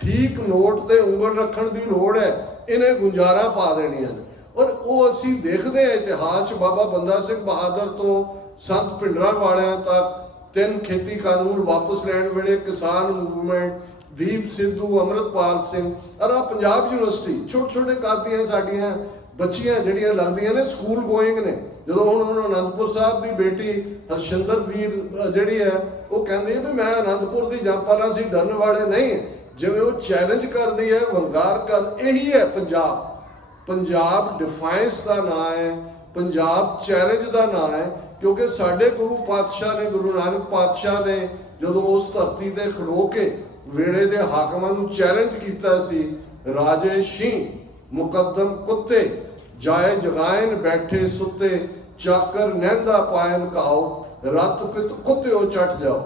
ਠੀਕ ਨੋਟ ਤੇ ਉਂਗਲ ਰੱਖਣ ਦੀ ਲੋੜ ਹੈ, ਇਹਨੇ ਗੁੰਜਾਰਾ ਪਾ ਦੇਣੀਆਂ ਨੇ। ਔਰ ਉਹ ਅਸੀਂ ਦੇਖਦੇ ਹਾਂ ਇਤਿਹਾਸ 'ਚ, ਬਾਬਾ ਬੰਦਾ ਸਿੰਘ ਬਹਾਦਰ ਤੋਂ ਸੰਤ ਭਿੰਡਰਾਂ ਵਾਲਿਆਂ ਤੱਕ, 3 ਖੇਤੀ ਕਾਨੂੰਨ ਵਾਪਸ ਲੈਣ ਵੇਲੇ ਕਿਸਾਨ ਮੂਵਮੈਂਟ, ਦੀਪ ਸਿੱਧੂ, ਅੰਮ੍ਰਿਤਪਾਲ ਸਿੰਘ, ਔਰ ਆ ਪੰਜਾਬ ਯੂਨੀਵਰਸਿਟੀ ਛੋਟੇ ਕੱਦ ਦੀਆਂ ਸਾਡੀਆਂ ਬੱਚੀਆਂ ਜਿਹੜੀਆਂ ਲੱਗਦੀਆਂ ਨੇ, ਸਕੂਲ ਗੋਇੰਗ ਨੇ। ਜਦੋਂ ਹੁਣ ਅਨੰਦਪੁਰ ਸਾਹਿਬ ਦੀ ਬੇਟੀ ਹਰਸ਼ਿੰਦਰ ਵੀਰ ਜਿਹੜੀ ਹੈ ਉਹ ਕਹਿੰਦੀ ਹੈ ਵੀ ਮੈਂ ਅਨੰਦਪੁਰ ਦੀ ਜੰਪਾਲਾ ਸੀ, ਡਰਨ ਵਾਲੇ ਨਹੀਂ। ਜਿਵੇਂ ਉਹ ਚੈਲੰਜ ਕਰਦੀ ਹੈ, ਵੰਗਾਰ ਕਰ, ਇਹੀ ਹੈ ਪੰਜਾਬ। ਪੰਜਾਬ ਡਿਫਾਈਂਸ ਦਾ ਨਾਂ ਹੈ, ਪੰਜਾਬ ਚੈਲੰਜ ਦਾ ਨਾਂ ਹੈ, ਕਿਉਂਕਿ ਸਾਡੇ ਗੁਰੂ ਪਾਤਸ਼ਾਹ ਨੇ, ਗੁਰੂ ਨਾਨਕ ਪਾਤਸ਼ਾਹ ਨੇ ਜਦੋਂ ਉਸ ਧਰਤੀ ਤੇ ਖਲੋ ਕੇ ਵੇਲੇ ਦੇ ਹਾਕਮਾਂ ਨੂੰ ਚੈਲੰਜ ਕੀਤਾ ਸੀ, ਰਾਜੇ ਸ਼ੀਂਹ ਮੁਕੱਦਮ ਕੁੱਤੇ ਜਾਏ ਜਗਾਇਨ ਬੈਠੇ ਸੁੱਤੇ, ਚਾਕਰ ਨਹਿੰਦਾ ਪਾਇਨ ਕਾਓ, ਰੱਤ ਪਿੱਤ ਕੁੱਤਿਓ ਚੱਟ ਜਾਓ।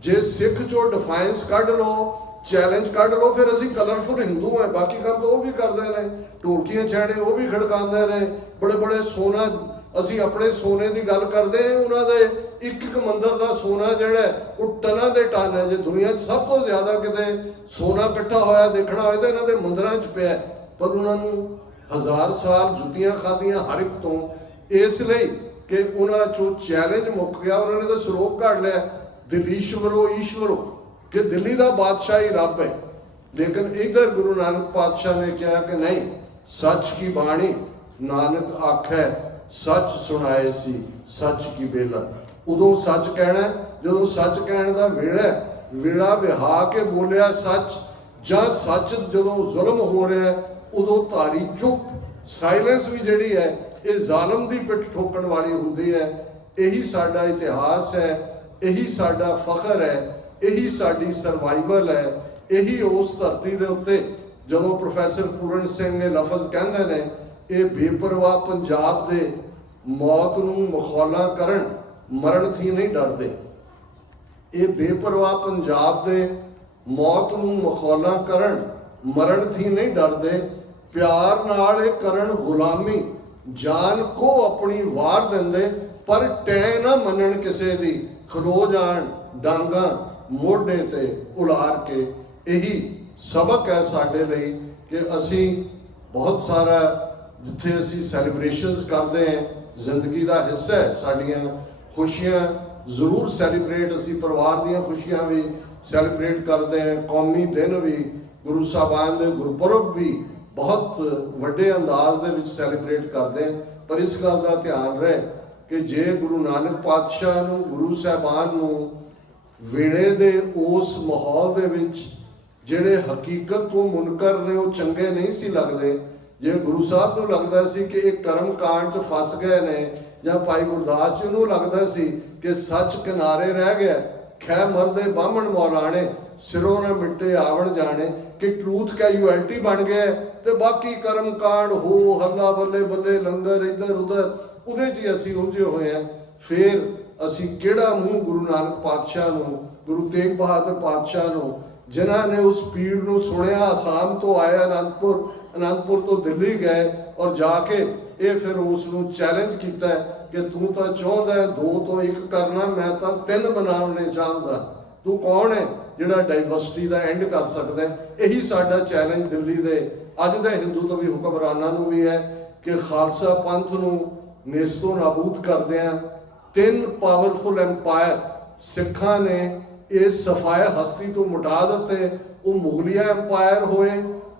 ਜੇ ਸਿੱਖ ਚੋਂ ਡਿਫਾਈਂਸ ਕੱਢ ਲਓ, ਚੈਲੰਜ ਕੱਢ ਲਓ, ਫਿਰ ਅਸੀਂ ਕਲਰਫੁਲ ਹਿੰਦੂ ਹਾਂ। ਬਾਕੀ ਕੰਮ ਤਾਂ ਉਹ ਵੀ ਕਰਦੇ ਨੇ, ਢੋਲਕੀਆਂ ਛਾਣੇ ਉਹ ਵੀ ਖੜਕਾਉਂਦੇ ਨੇ, ਬੜੇ ਸੋਨਾ, ਅਸੀਂ ਆਪਣੇ ਸੋਨੇ ਦੀ ਗੱਲ ਕਰਦੇ ਹਾਂ, ਉਹਨਾਂ ਦੇ ਇੱਕ ਮੰਦਰ ਦਾ ਸੋਨਾ ਜਿਹੜਾ ਉਹ ਟਨਾਂ ਦੇ ਟਨ ਹੈ। ਜੇ ਦੁਨੀਆ 'ਚ ਸਭ ਤੋਂ ਜ਼ਿਆਦਾ ਕਿਤੇ ਸੋਨਾ ਇਕੱਠਾ ਹੋਇਆ ਦੇਖਣਾ ਹੋਏ ਤਾਂ ਇਹਨਾਂ ਦੇ ਮੰਦਰਾਂ 'ਚ ਪਿਆ। ਪਰ ਉਹਨਾਂ ਨੂੰ 1000 ਸਾਲ ਜੁੱਤੀਆਂ ਖਾਧੀਆਂ ਹਰ ਇੱਕ ਤੋਂ, ਇਸ ਲਈ ਕਿ ਉਹਨਾਂ 'ਚੋਂ ਚੈਲੰਜ ਮੁੱਕ ਗਿਆ। ਉਹਨਾਂ ਨੇ ਤਾਂ ਸਰੋਕ ਕੱਢ ਲਿਆ, ਦਿੱਲੀਸ਼ਵਰੋ ਈਸ਼ਵਰੋ, ਕਿ ਦਿੱਲੀ ਦਾ ਬਾਦਸ਼ਾਹ ਹੀ ਰੱਬ ਹੈ। ਲੇਕਿਨ ਇਧਰ ਗੁਰੂ ਨਾਨਕ ਪਾਤਸ਼ਾਹ ਨੇ ਕਿਹਾ ਕਿ ਨਹੀਂ, ਸੱਚ ਕੀ ਬਾਣੀ ਨਾਨਕ ਆਖੈ, ਸੱਚ ਸੁਣਾਏ ਸੀ ਸੱਚ ਕੀ ਬੇਲਾ। ਉਦੋਂ ਸੱਚ ਕਹਿਣਾ ਜਦੋਂ ਸੱਚ ਕਹਿਣ ਦਾ ਵੇੜਾ ਵਿਹਾ ਕੇ ਬੋਲਿਆ ਸੱਚ, ਜਾਂ ਸੱਚ ਜਦੋਂ ਜ਼ੁਲਮ ਹੋ ਰਿਹਾ ਉਦੋਂ ਧਾਰੀ ਚੁੱਪ, ਸਾਇਲੈਂਸ ਵੀ ਜਿਹੜੀ ਹੈ ਇਹ ਜ਼ਾਲਮ ਦੀ ਪਿੱਠ ਠੋਕਣ ਵਾਲੀ ਹੁੰਦੀ ਹੈ। ਇਹੀ ਸਾਡਾ ਇਤਿਹਾਸ ਹੈ, ਇਹੀ ਸਾਡਾ ਫਖਰ ਹੈ, ਇਹੀ ਸਾਡੀ ਸਰਵਾਈਵਲ ਹੈ। ਇਹੀ ਉਸ ਧਰਤੀ ਦੇ ਉੱਤੇ ਜਦੋਂ ਪ੍ਰੋਫੈਸਰ ਪੂਰਨ ਸਿੰਘ ਨੇ ਲਫ਼ਜ਼ ਕਹਿੰਦੇ ਨੇ, ਇਹ ਬੇਪਰਵਾਹ ਪੰਜਾਬ ਦੇ ਮੌਤ ਨੂੰ ਮਖੌਲਾਂ ਕਰਨ, ਮਰਨ ਥੀ ਨਹੀਂ ਡਰਦੇ। ਇਹ ਬੇਪਰਵਾਹ ਪੰਜਾਬ ਦੇ ਮੌਤ ਨੂੰ ਮਖੌਲਾਂ ਕਰਨ, ਮਰਨ ਥੀ ਨਹੀਂ ਡਰਦੇ। ਪਿਆਰ ਨਾਲ ਇਹ ਕਰਨ ਗੁਲਾਮੀ, ਜਾਨ ਕੋ ਆਪਣੀ ਵਾਰ ਦਿੰਦੇ, ਪਰ ਟੈ ਨਾ ਮੰਨਣ ਕਿਸੇ ਦੀ, ਖਲੋ ਜਾਣ ਡਾਂਗਾਂ ਮੋਢੇ ਤੇ ਉਲਾਰ ਕੇ। ਇਹੀ ਸਬਕ ਹੈ ਸਾਡੇ ਲਈ ਕਿ ਅਸੀਂ ਬਹੁਤ ਸਾਰਾ, ਜਿੱਥੇ ਅਸੀਂ ਸੈਲੀਬ੍ਰੇਸ਼ਨਸ ਕਰਦੇ ਹਾਂ, ਜ਼ਿੰਦਗੀ ਦਾ ਹਿੱਸਾ ਹੈ। ਸਾਡੀਆਂ ਖੁਸ਼ੀਆਂ ਜ਼ਰੂਰ ਸੈਲੀਬ੍ਰੇਟ, ਅਸੀਂ ਪਰਿਵਾਰ ਦੀਆਂ ਖੁਸ਼ੀਆਂ ਵੀ ਸੈਲੀਬ੍ਰੇਟ ਕਰਦੇ ਹਾਂ, ਕੌਮੀ ਦਿਨ ਵੀ ਗੁਰੂ ਸਾਹਿਬਾਨ ਦੇ ਗੁਰਪੁਰਬ ਵੀ ਬਹੁਤ ਵੱਡੇ ਅੰਦਾਜ਼ ਦੇ ਵਿੱਚ ਸੈਲੀਬ੍ਰੇਟ ਕਰਦੇ ਹਾਂ। ਪਰ ਇਸ ਗੱਲ ਦਾ ਧਿਆਨ ਰਹੇ ਕਿ ਜੇ ਗੁਰੂ ਨਾਨਕ ਪਾਤਸ਼ਾਹ ਨੂੰ, ਗੁਰੂ ਸਾਹਿਬਾਨ ਨੂੰ ਵੇਲੇ ਦੇ ਉਸ ਮਾਹੌਲ ਦੇ ਵਿੱਚ ਜਿਹੜੇ ਹਕੀਕਤ ਤੋਂ ਮੁਨਕਰ ਨੇ ਉਹ ਚੰਗੇ ਨਹੀਂ ਸੀ ਲੱਗਦੇ, ਜੇ ਗੁਰੂ ਸਾਹਿਬ ਨੂੰ ਲੱਗਦਾ ਸੀ ਕਿ ਇਹ ਕਰਮ ਕਾਂਡ 'ਚ ਫਸ ਗਏ ਨੇ, ਜਾਂ ਭਾਈ ਗੁਰਦਾਸ ਜੀ ਨੂੰ ਲੱਗਦਾ ਸੀ ਕਿ ਸੱਚ ਕਿਨਾਰੇ ਰਹਿ ਗਿਆ, ਖੈ ਮਰਦੇ ਬਾਹਮਣ ਮੌਲਾਣੇ ਸਿਰੋਂ ਨਾ ਮਿੱਟੇ ਆਵਣ ਜਾਣੇ, ਕਿ ਟਰੂਥ ਕੈਜੂਅਲਟੀ ਬਣ ਗਿਆ ਤੇ ਬਾਕੀ ਕਰਮ ਕਾਂਡ ਹੋ ਹੱਲਾ ਬੱਲੇ ਬੱਲੇ ਲੰਗਰ ਇੱਧਰ ਉੱਧਰ ਉਹਦੇ 'ਚ ਹੀ ਅਸੀਂ ਉਲਝੇ ਹੋਏ ਹਾਂ। ਫਿਰ ਅਸੀਂ ਕਿਹੜਾ ਮੂੰਹ ਗੁਰੂ ਨਾਨਕ ਪਾਤਸ਼ਾਹ ਨੂੰ, ਗੁਰੂ ਤੇਗ ਬਹਾਦਰ ਪਾਤਸ਼ਾਹ ਨੂੰ, ਜਿਨ੍ਹਾਂ ਨੇ ਉਸ ਪੀੜ ਨੂੰ ਸੁਣਿਆ, ਆਸਾਮ ਤੋਂ ਆਇਆ, ਅਨੰਦਪੁਰ ਤੋਂ ਦਿੱਲੀ ਗਏ ਔਰ ਜਾ ਕੇ ਇਹ ਫਿਰ ਉਸ ਨੂੰ ਚੈਲੰਜ ਕੀਤਾ ਕਿ ਤੂੰ ਤਾਂ ਚਾਹੁੰਦਾ 2 ਤੋਂ 1 ਕਰਨਾ, ਮੈਂ ਤਾਂ 3 ਬਣਾਉਣੇ ਚਾਹੁੰਦਾ। ਤੂੰ ਕੌਣ ਹੈ ਜਿਹੜਾ ਡਾਈਵਰਸਿਟੀ ਦਾ ਐਂਡ ਕਰ ਸਕਦਾ? ਇਹੀ ਸਾਡਾ ਚੈਲੰਜ ਦਿੱਲੀ ਦੇ ਅੱਜ ਦੇ ਹਿੰਦੂ ਤੋਂ ਵੀ ਹੁਕਮਰਾਨਾਂ ਨੂੰ ਵੀ ਹੈ ਕਿ ਖਾਲਸਾ ਪੰਥ ਨੂੰ ਨੇਸਤੋ ਨਾਬੂਦ ਕਰਦਿਆਂ 3 ਪਾਵਰਫੁਲ ਐਮਪਾਇਰ ਸਿੱਖਾਂ ਨੇ ਇਸ ਸਫਾਇਆ ਹਸਤੀ ਤੋਂ ਮਿਟਾ ਦਿੱਤੇ। ਉਹ ਮੁਗਲਿਆ ਐਮਪਾਇਰ ਹੋਏ,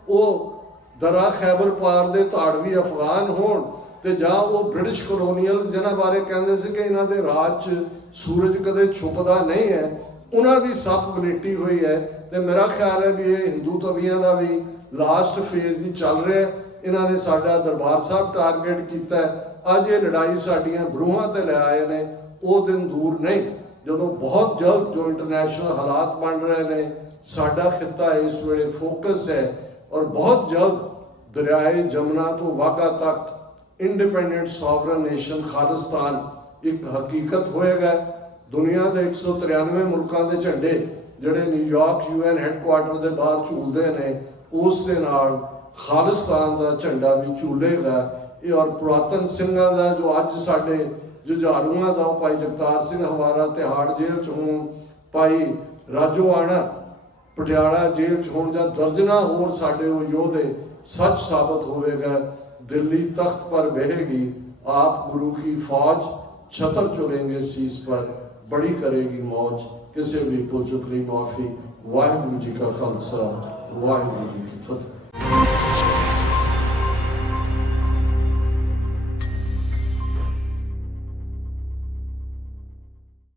ਉਹ ਦਰਾ ਖੈਬਰ ਪਾਰ ਦੇ ਧਾੜਵੀ ਅਫਗਾਨ ਹੋਣ, ਤੇ ਜਾਂ ਉਹ ਬ੍ਰਿਟਿਸ਼ ਕਲੋਨੀਅਲਸ ਜਿਨ੍ਹਾਂ ਬਾਰੇ ਕਹਿੰਦੇ ਸੀ ਕਿ ਇਹਨਾਂ ਦੇ ਰਾਜ 'ਚ ਸੂਰਜ ਕਦੇ ਛੁਪਦਾ ਨਹੀਂ ਹੈ, ਉਹਨਾਂ ਦੀ ਸਫ ਬਲੇਟੀ ਹੋਈ ਹੈ। ਤੇ ਮੇਰਾ ਖਿਆਲ ਹੈ ਵੀ ਇਹ ਹਿੰਦੂ ਤਵੀਆਂ ਦਾ ਵੀ ਲਾਸਟ ਫੇਜ਼ ਹੀ ਚੱਲ ਰਿਹਾ। ਇਹਨਾਂ ਨੇ ਸਾਡਾ ਦਰਬਾਰ ਸਾਹਿਬ ਟਾਰਗੇਟ ਕੀਤਾ। ਅੱਜ ਇਹ ਲੜਾਈ ਸਾਡੀਆਂ ਬਰੂਹਾਂ ਤੇ ਲੈ ਆਏ ਨੇ। ਉਹ ਦਿਨ ਦੂਰ ਨਹੀਂ ਜਦੋਂ ਬਹੁਤ ਜਲਦ ਜੋ ਇੰਟਰਨੈਸ਼ਨਲ ਹਾਲਾਤ ਬਣ ਰਹੇ ਨੇ, ਸਾਡਾ ਖਿੱਤਾ ਇਸ ਵੇਲੇ ਫੋਕਸ ਹੈ ਔਰ ਬਹੁਤ ਜਲਦ ਦਰਿਆਏ ਜਮਨਾ ਤੋਂ ਵਾਘਾ ਤੱਕ ਇੰਡੀਪੈਂਡੈਂਟ ਸੋਵਰਨ ਨੇਸ਼ਨ ਖਾਲਿਸਤਾਨ ਇੱਕ ਹਕੀਕਤ ਹੋਏਗਾ। ਦੁਨੀਆ ਦੇ 193 ਮੁਲਕਾਂ ਦੇ ਝੰਡੇ ਜਿਹੜੇ ਨਿਊਯਾਰਕ UN ਹੈੱਡਕੁਆਰਟਰ ਦੇ ਬਾਹਰ ਝੂਲਦੇ ਨੇ, ਉਸ ਦੇ ਨਾਲ ਖਾਲਿਸਤਾਨ ਦਾ ਝੰਡਾ ਵੀ ਝੂਲੇਗਾ। ਇਹ ਔਰ ਪੁਰਾਤਨ ਸਿੰਘਾਂ ਦਾ ਜੋ ਅੱਜ ਸਾਡੇ ਜੁਝਾਰੂਆਂ ਦਾ, ਉਹ ਭਾਈ ਜਗਤਾਰ ਸਿੰਘ ਹਵਾਰਾ ਤਿਹਾੜ ਜੇਲ੍ਹ 'ਚ ਹੋਣ, ਭਾਈ ਰਾਜੋਆਣਾ ਪਟਿਆਲਾ ਜੇਲ੍ਹ 'ਚ ਹੋਣ, ਜਾਂ ਦਰਜਨਾਂ ਹੋਰ ਸਾਡੇ ਉਹ ਯੋਧੇ, ਸੱਚ ਸਾਬਤ ਹੋਵੇਗਾ। ਦਿੱਲੀ ਤਖਤ ਪਰ ਬਹਿੇਗੀ ਆਪ ਗੁਰੂ की फौज, छतर चुलेंगे शीस पर, बड़ी करेगी मौज, किसी भी पुल चुकली माफी। वाहिगुरू जी का खालसा, वाहिगुरू जी की फतेह।